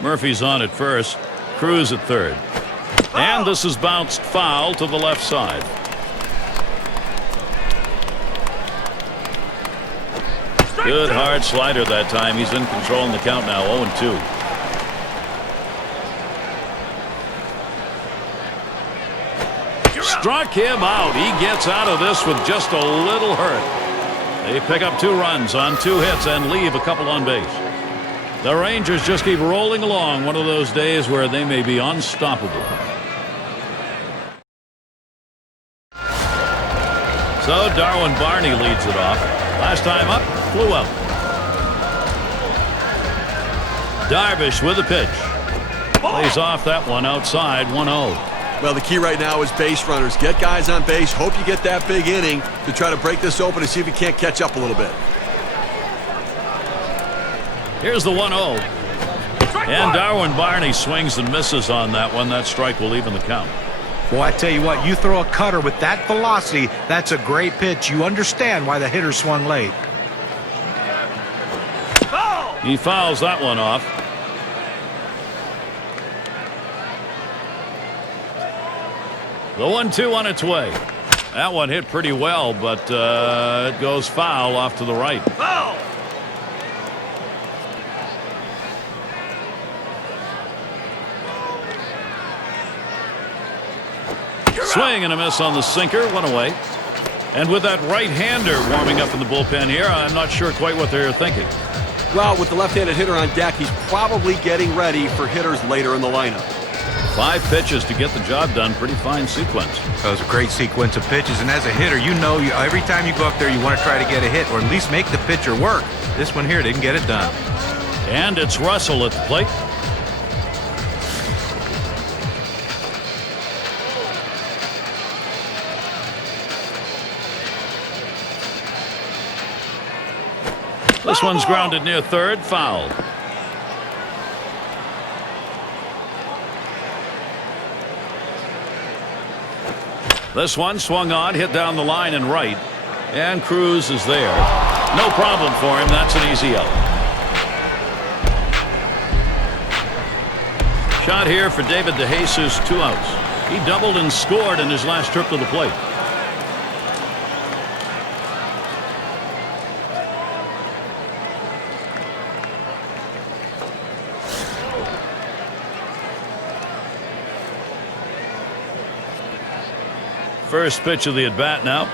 Murphy's on at first. Cruz at third. And this is bounced foul to the left side. Good hard slider that time. He's in control in the count now. 0-2. Struck him out. He gets out of this with just a little hurt. They pick up 2 runs on 2 hits and leave a couple on base. The Rangers just keep rolling along. One of those days where they may be unstoppable. So Darwin Barney leads it off. Last time up, flew out. Darvish with a pitch. Plays off that one outside. 1-0. Well, the key right now is base runners. Get guys on base. Hope you get that big inning to try to break this open and see if you can't catch up a little bit. Here's the 1-0. And Darwin Barney swings and misses on that one. That strike will even the count. Boy, I tell you what, you throw a cutter with that velocity, that's a great pitch. You understand why the hitter swung late. He fouls that one off. The 1-2 on its way. That one hit pretty well, but it goes foul off to the right. Swing and a miss on the sinker. 1 away. And with that right-hander warming up in the bullpen here, I'm not sure quite what they're thinking. Well, with the left-handed hitter on deck, he's probably getting ready for hitters later in the lineup. 5 pitches to get the job done. Pretty fine sequence. That was a great sequence of pitches, and as a hitter, you know every time you go up there, you want to try to get a hit or at least make the pitcher work. This one here didn't get it done. And it's Russell at the plate. This one's grounded near third, foul. This one swung on, hit down the line and right. And Cruz is there. No problem for him. That's an easy out. Shot here for David DeJesus, 2 outs. He doubled and scored in his last trip to the plate. First pitch of the at-bat now.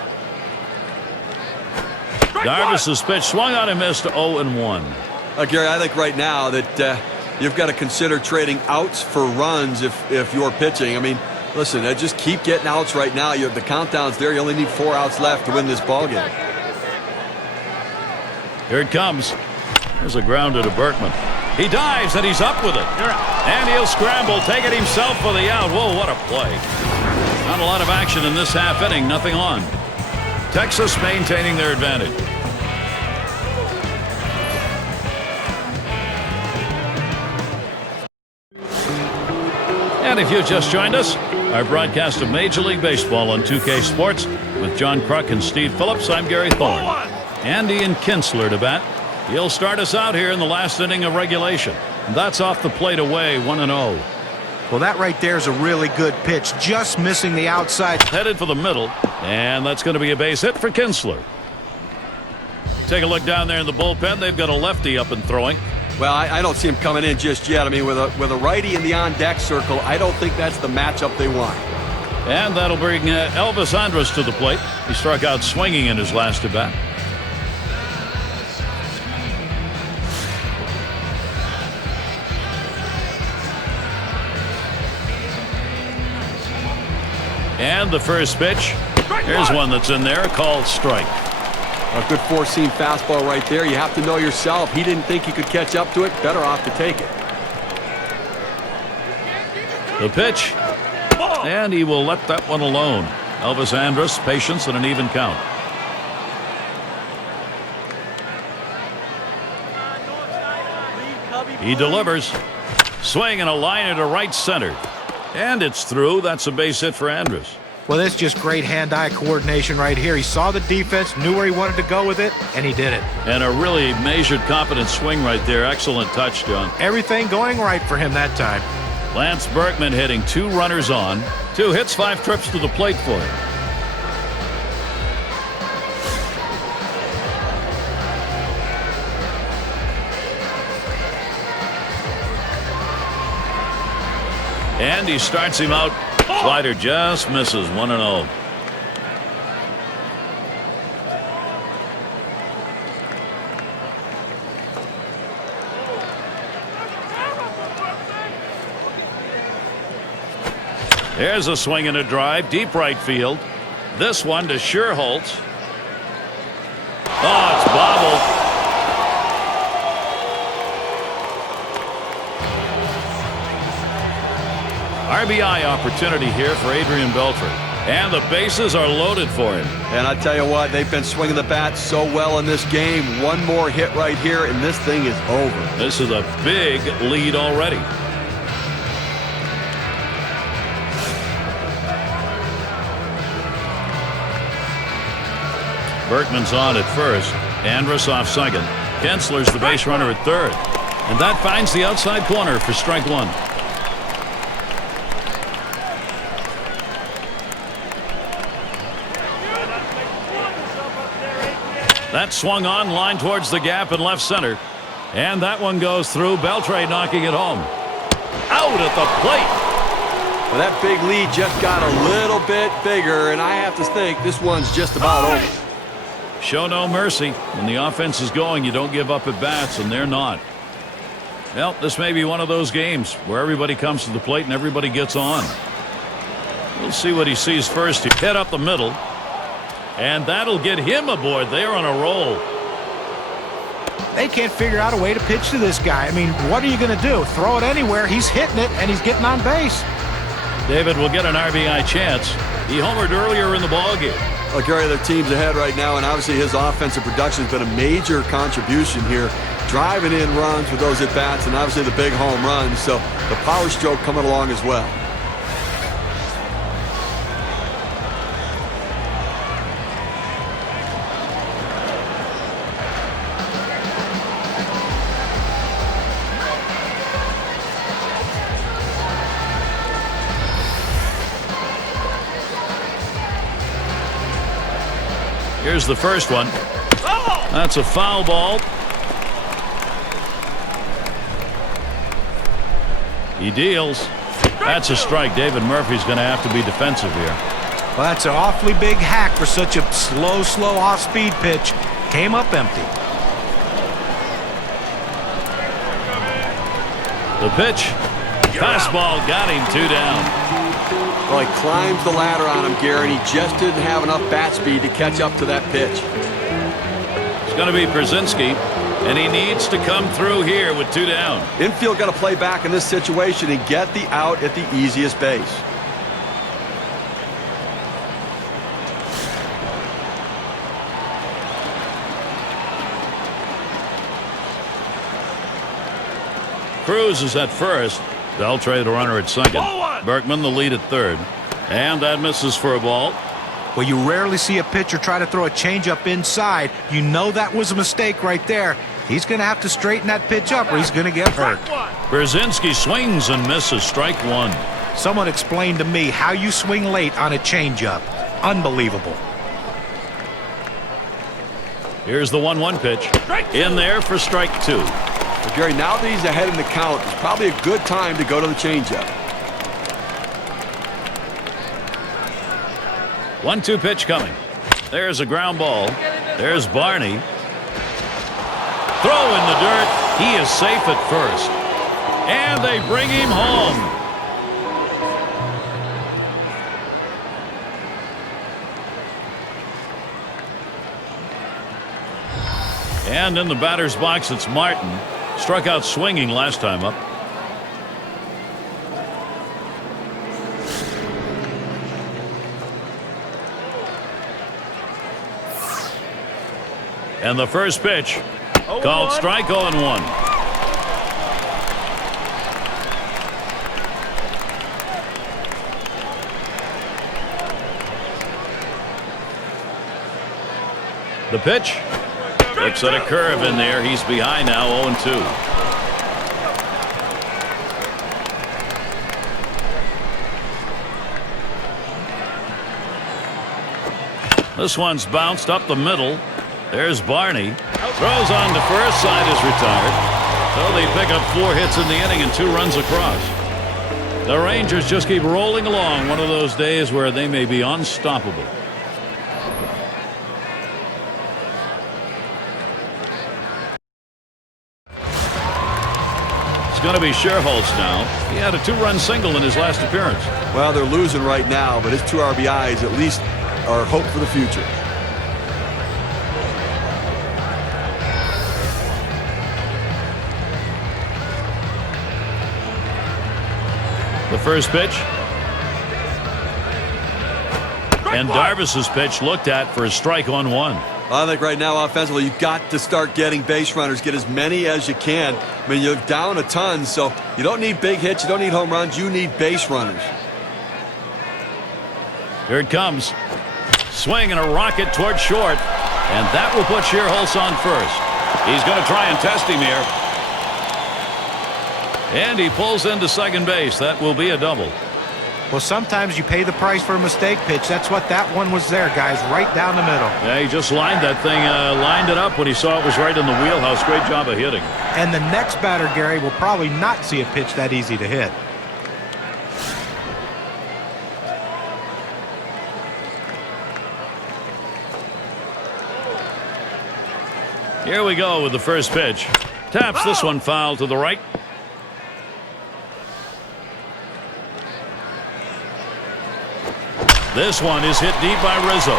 Darvis's pitch swung on and missed, 0-1. Gary, I think right now that you've got to consider trading outs for runs if you're pitching. I mean, listen, just keep getting outs right now. The countdown's there. You only need 4 outs left to win this ballgame. Here it comes. There's a grounder to Berkman. He dives and he's up with it. And he'll scramble, take it himself for the out. Whoa, what a play. Not a lot of action in this half inning. Nothing on. Texas maintaining their advantage. And if you just joined us, our broadcast of Major League Baseball on 2K Sports with John Kruk and Steve Phillips. I'm Gary Thorne. Andy and Kinsler to bat. He'll start us out here in the last inning of regulation. That's off the plate away, 1-0. Well, that right there is a really good pitch, just missing the outside. Headed for the middle, and that's going to be a base hit for Kinsler. Take a look down there in the bullpen. They've got a lefty up and throwing. Well, I don't see him coming in just yet. I mean, with a righty in the on-deck circle, I don't think that's the matchup they want. And that'll bring Elvis Andrus to the plate. He struck out swinging in his last at-bat. And the first pitch. Here's one that's in there, called strike. A good four-seam fastball right there. You have to know yourself. He didn't think he could catch up to it. Better off to take it. The pitch. And he will let that one alone. Elvis Andrus, patience and an even count. He delivers. Swing and a liner to right center. And it's through. That's a base hit for Andrus. Well, that's just great hand-eye coordination right here. He saw the defense, knew where he wanted to go with it, and he did it. And a really measured, competent swing right there. Excellent touch, John. Everything going right for him that time. Lance Berkman hitting 2 runners on. 2 hits, 5 trips to the plate for him. And he starts him out. Slider just misses, 1-0. There's a swing and a drive, deep right field. This one to Sherholtz. Oh, it's bobbled. RBI opportunity here for Adrian Beltre. And the bases are loaded for him. And I tell you what, they've been swinging the bat so well in this game. One more hit right here, and this thing is over. This is a big lead already. Berkman's on at first. Andrus off second. Kinsler's the base runner at third. And that finds the outside corner for strike 1. That swung on, line towards the gap in left center. And that one goes through. Beltre knocking it home. Out at the plate. Well, that big lead just got a little bit bigger, and I have to think this one's just about over. Show no mercy. When the offense is going, you don't give up at bats, and they're not. Well, this may be one of those games where everybody comes to the plate and everybody gets on. We'll see what he sees first. He hit up the middle, and that'll get him aboard. They're on a roll. They can't figure out a way to pitch to this guy. I mean, what are you going to do? Throw it anywhere. He's hitting it, and he's getting on base. David will get an RBI chance. He homered earlier in the ballgame. Well, Gary, their team's ahead right now, and obviously his offensive production has been a major contribution here, driving in runs with those at-bats and obviously the big home runs, so the power stroke coming along as well. Here's the first one. That's a foul ball. He deals. That's a strike. David Murphy's going to have to be defensive here. Well, that's an awfully big hack for such a slow off-speed pitch. Came up empty. The pitch. Fastball got him 2 down. Well, he climbs the ladder on him, Gary, and he just didn't have enough bat speed to catch up to that pitch. It's going to be Pierzynski, and he needs to come through here with 2 down. Infield got to play back in this situation and get the out at the easiest base. Cruz is at first. They'll trade a runner at second. Berkman the lead at third. And that misses for a ball. Well, you rarely see a pitcher try to throw a changeup inside. You know that was a mistake right there. He's going to have to straighten that pitch up or he's going to get hurt. Pierzynski swings and misses. Strike 1. Someone explained to me how you swing late on a changeup. Unbelievable. Here's the 1-1 pitch. In there for strike 2. But Gary, now that he's ahead in the count, it's probably a good time to go to the changeup. 1-2 pitch coming. There's a ground ball. There's Barney. Throw in the dirt. He is safe at first. And they bring him home. And in the batter's box, it's Martin. Struck out swinging last time up. And the first pitch called strike 0-1. The pitch looks at a curve in there. He's behind now, 0-2. This one's bounced up the middle. There's Barney. Throws on to first. Side is retired. So they pick up 4 hits in the inning and 2 runs across. The Rangers just keep rolling along. One of those days where they may be unstoppable. It's going to be Scherholz now. He had a 2-run single in his last appearance. Well, they're losing right now, but his 2 RBIs at least are hope for the future. The first pitch. And Darvis's pitch looked at for a strike on 1. I think right now offensively you've got to start getting base runners, get as many as you can. I mean, you're down a ton, so you don't need big hits, you don't need home runs, you need base runners. Here it comes. Swing and a rocket toward short, and that will put Scherholz on first. He's going to try and test him here. And he pulls into second base. That will be a double. Well, sometimes you pay the price for a mistake pitch. That's what that one was there, guys, right down the middle. Yeah, he just lined that thing, lined it up when he saw it was right in the wheelhouse. Great job of hitting. And the next batter, Gary, will probably not see a pitch that easy to hit. Here we go with the first pitch. Taps this one foul to the right. This one is hit deep by Rizzo.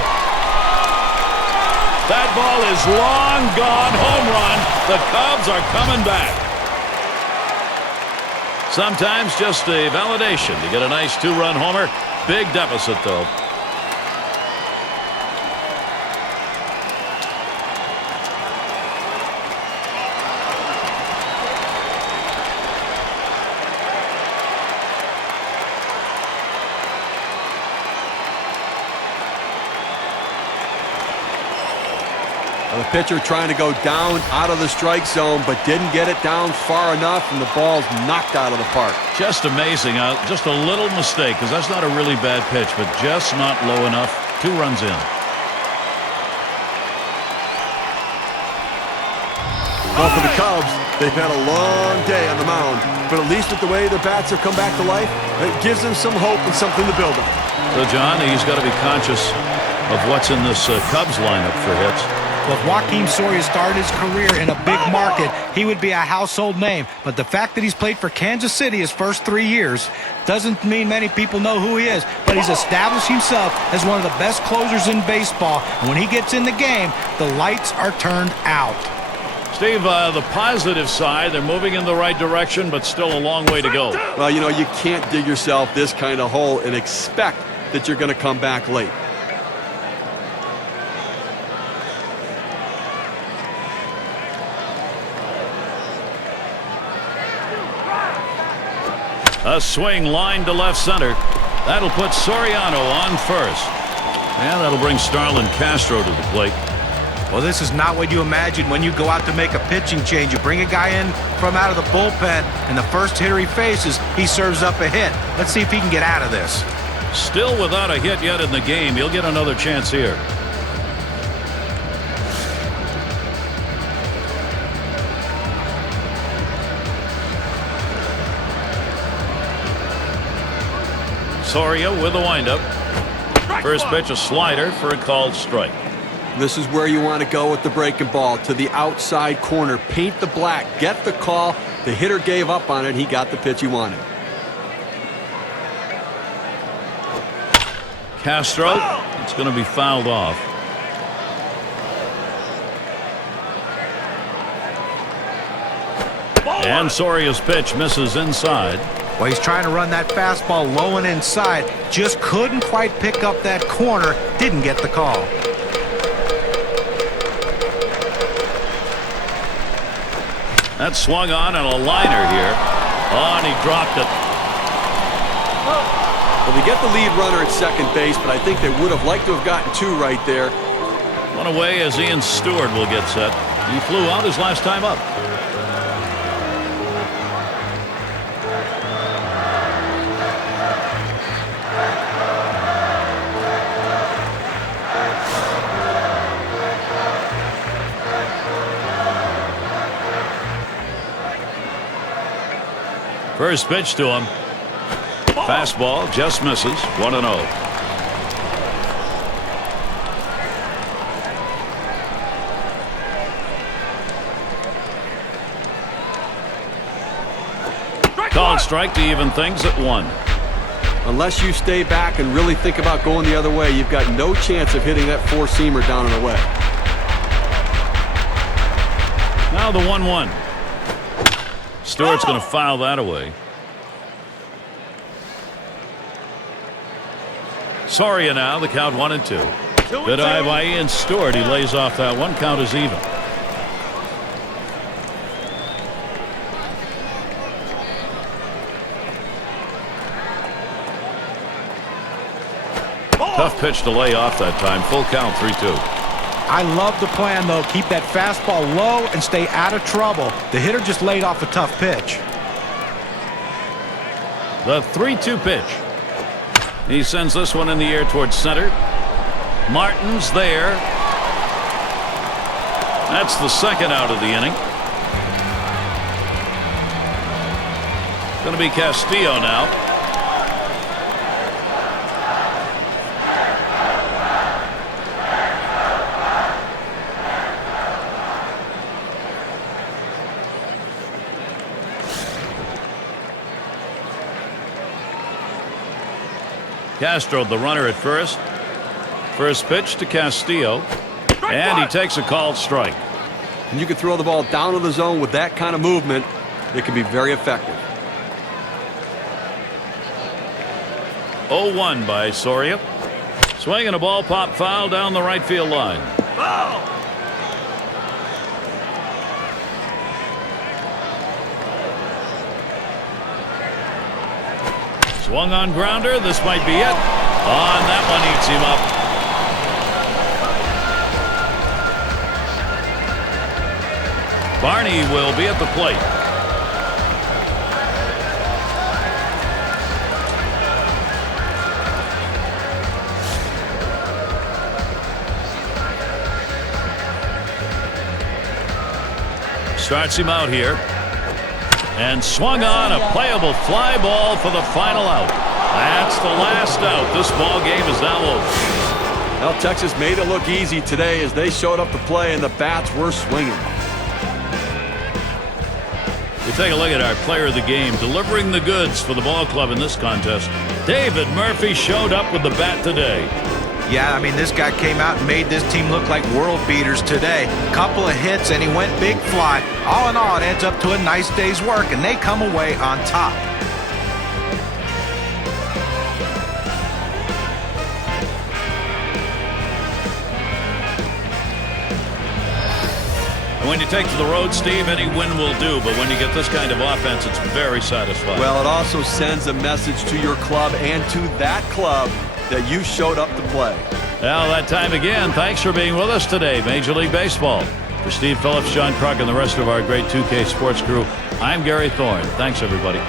That ball is long gone. Home run. The Cubs are coming back. Sometimes just a validation to get a nice two-run homer. Big deficit, though. The pitcher trying to go down out of the strike zone, but didn't get it down far enough, and the ball's knocked out of the park. Just amazing. Just a little mistake, because that's not a really bad pitch, but just not low enough. 2 runs in. Well, for the Cubs, they've had a long day on the mound, but at least with the way their bats have come back to life, it gives them some hope and something to build on. So, John, he's got to be conscious of what's in this Cubs lineup for hits. Well, if Joaquin Soria started his career in a big market, he would be a household name. But the fact that he's played for Kansas City his first 3 years doesn't mean many people know who he is. But he's established himself as one of the best closers in baseball. And when he gets in the game, the lights are turned out. Steve, the positive side, they're moving in the right direction, but still a long way to go. Well, you know, you can't dig yourself this kind of hole and expect that you're going to come back late. A swing line to left center. That'll put Soriano on first. And that'll bring Starlin Castro to the plate. Well, this is not what you imagine when you go out to make a pitching change. You bring a guy in from out of the bullpen, and the first hitter he faces, he serves up a hit. Let's see if he can get out of this. Still without a hit yet in the game. He'll get another chance here. Soria with a windup. First pitch, a slider for a called strike. This is where you want to go with the breaking ball, to the outside corner. Paint the black. Get the call. The hitter gave up on it. He got the pitch he wanted. Castro, it's going to be fouled off. And Soria's pitch misses inside. Well, he's trying to run that fastball low and inside. Just couldn't quite pick up that corner. Didn't get the call. That swung on and a liner here. Oh, and he dropped it. Well, they get the lead runner at second base, but I think they would have liked to have gotten 2 right there. One away as Ian Stewart will get set. He flew out his last time up. First pitch to him. Fastball just misses. 1-0. Called strike to even things at 1. Unless you stay back and really think about going the other way, you've got no chance of hitting that 4-seamer down and away. Now the 1-1. Stewart's going to foul that away. Soria now, the count 1-2. Good eye by Ian Stewart. He lays off that one. Count is even. Tough pitch to lay off that time. Full count, 3-2. I love the plan, though. Keep that fastball low and stay out of trouble. The hitter just laid off a tough pitch. The 3-2 pitch. He sends this one in the air towards center. Martin's there. That's the second out of the inning. Going to be Castillo now. Castro, the runner at first. First pitch to Castillo. And he takes a called strike. And you can throw the ball down to the zone with that kind of movement. It can be very effective. 0-1 by Soria. Swinging a ball pop foul down the right field line. Foul! Swung on grounder. This might be it. On that one, eats him up. Barney will be at the plate. Starts him out here. And swung on a playable fly ball for the final out. That's the last out. This ball game is now over. Well, Texas made it look easy today as they showed up to play and the bats were swinging. We take a look at our player of the game, delivering the goods for the ball club in this contest. David Murphy showed up with the bat today. Yeah, I mean, this guy came out and made this team look like world beaters today. Couple of hits and he went big fly. All in all, it adds up to a nice day's work, and they come away on top. And when you take to the road, Steve, any win will do. But when you get this kind of offense, it's very satisfying. Well, it also sends a message to your club and to that club that you showed up to play. Well, that time again, thanks for being with us today, Major League Baseball. For Steve Phillips, John Kruk, and the rest of our great 2K Sports crew, I'm Gary Thorne. Thanks, everybody.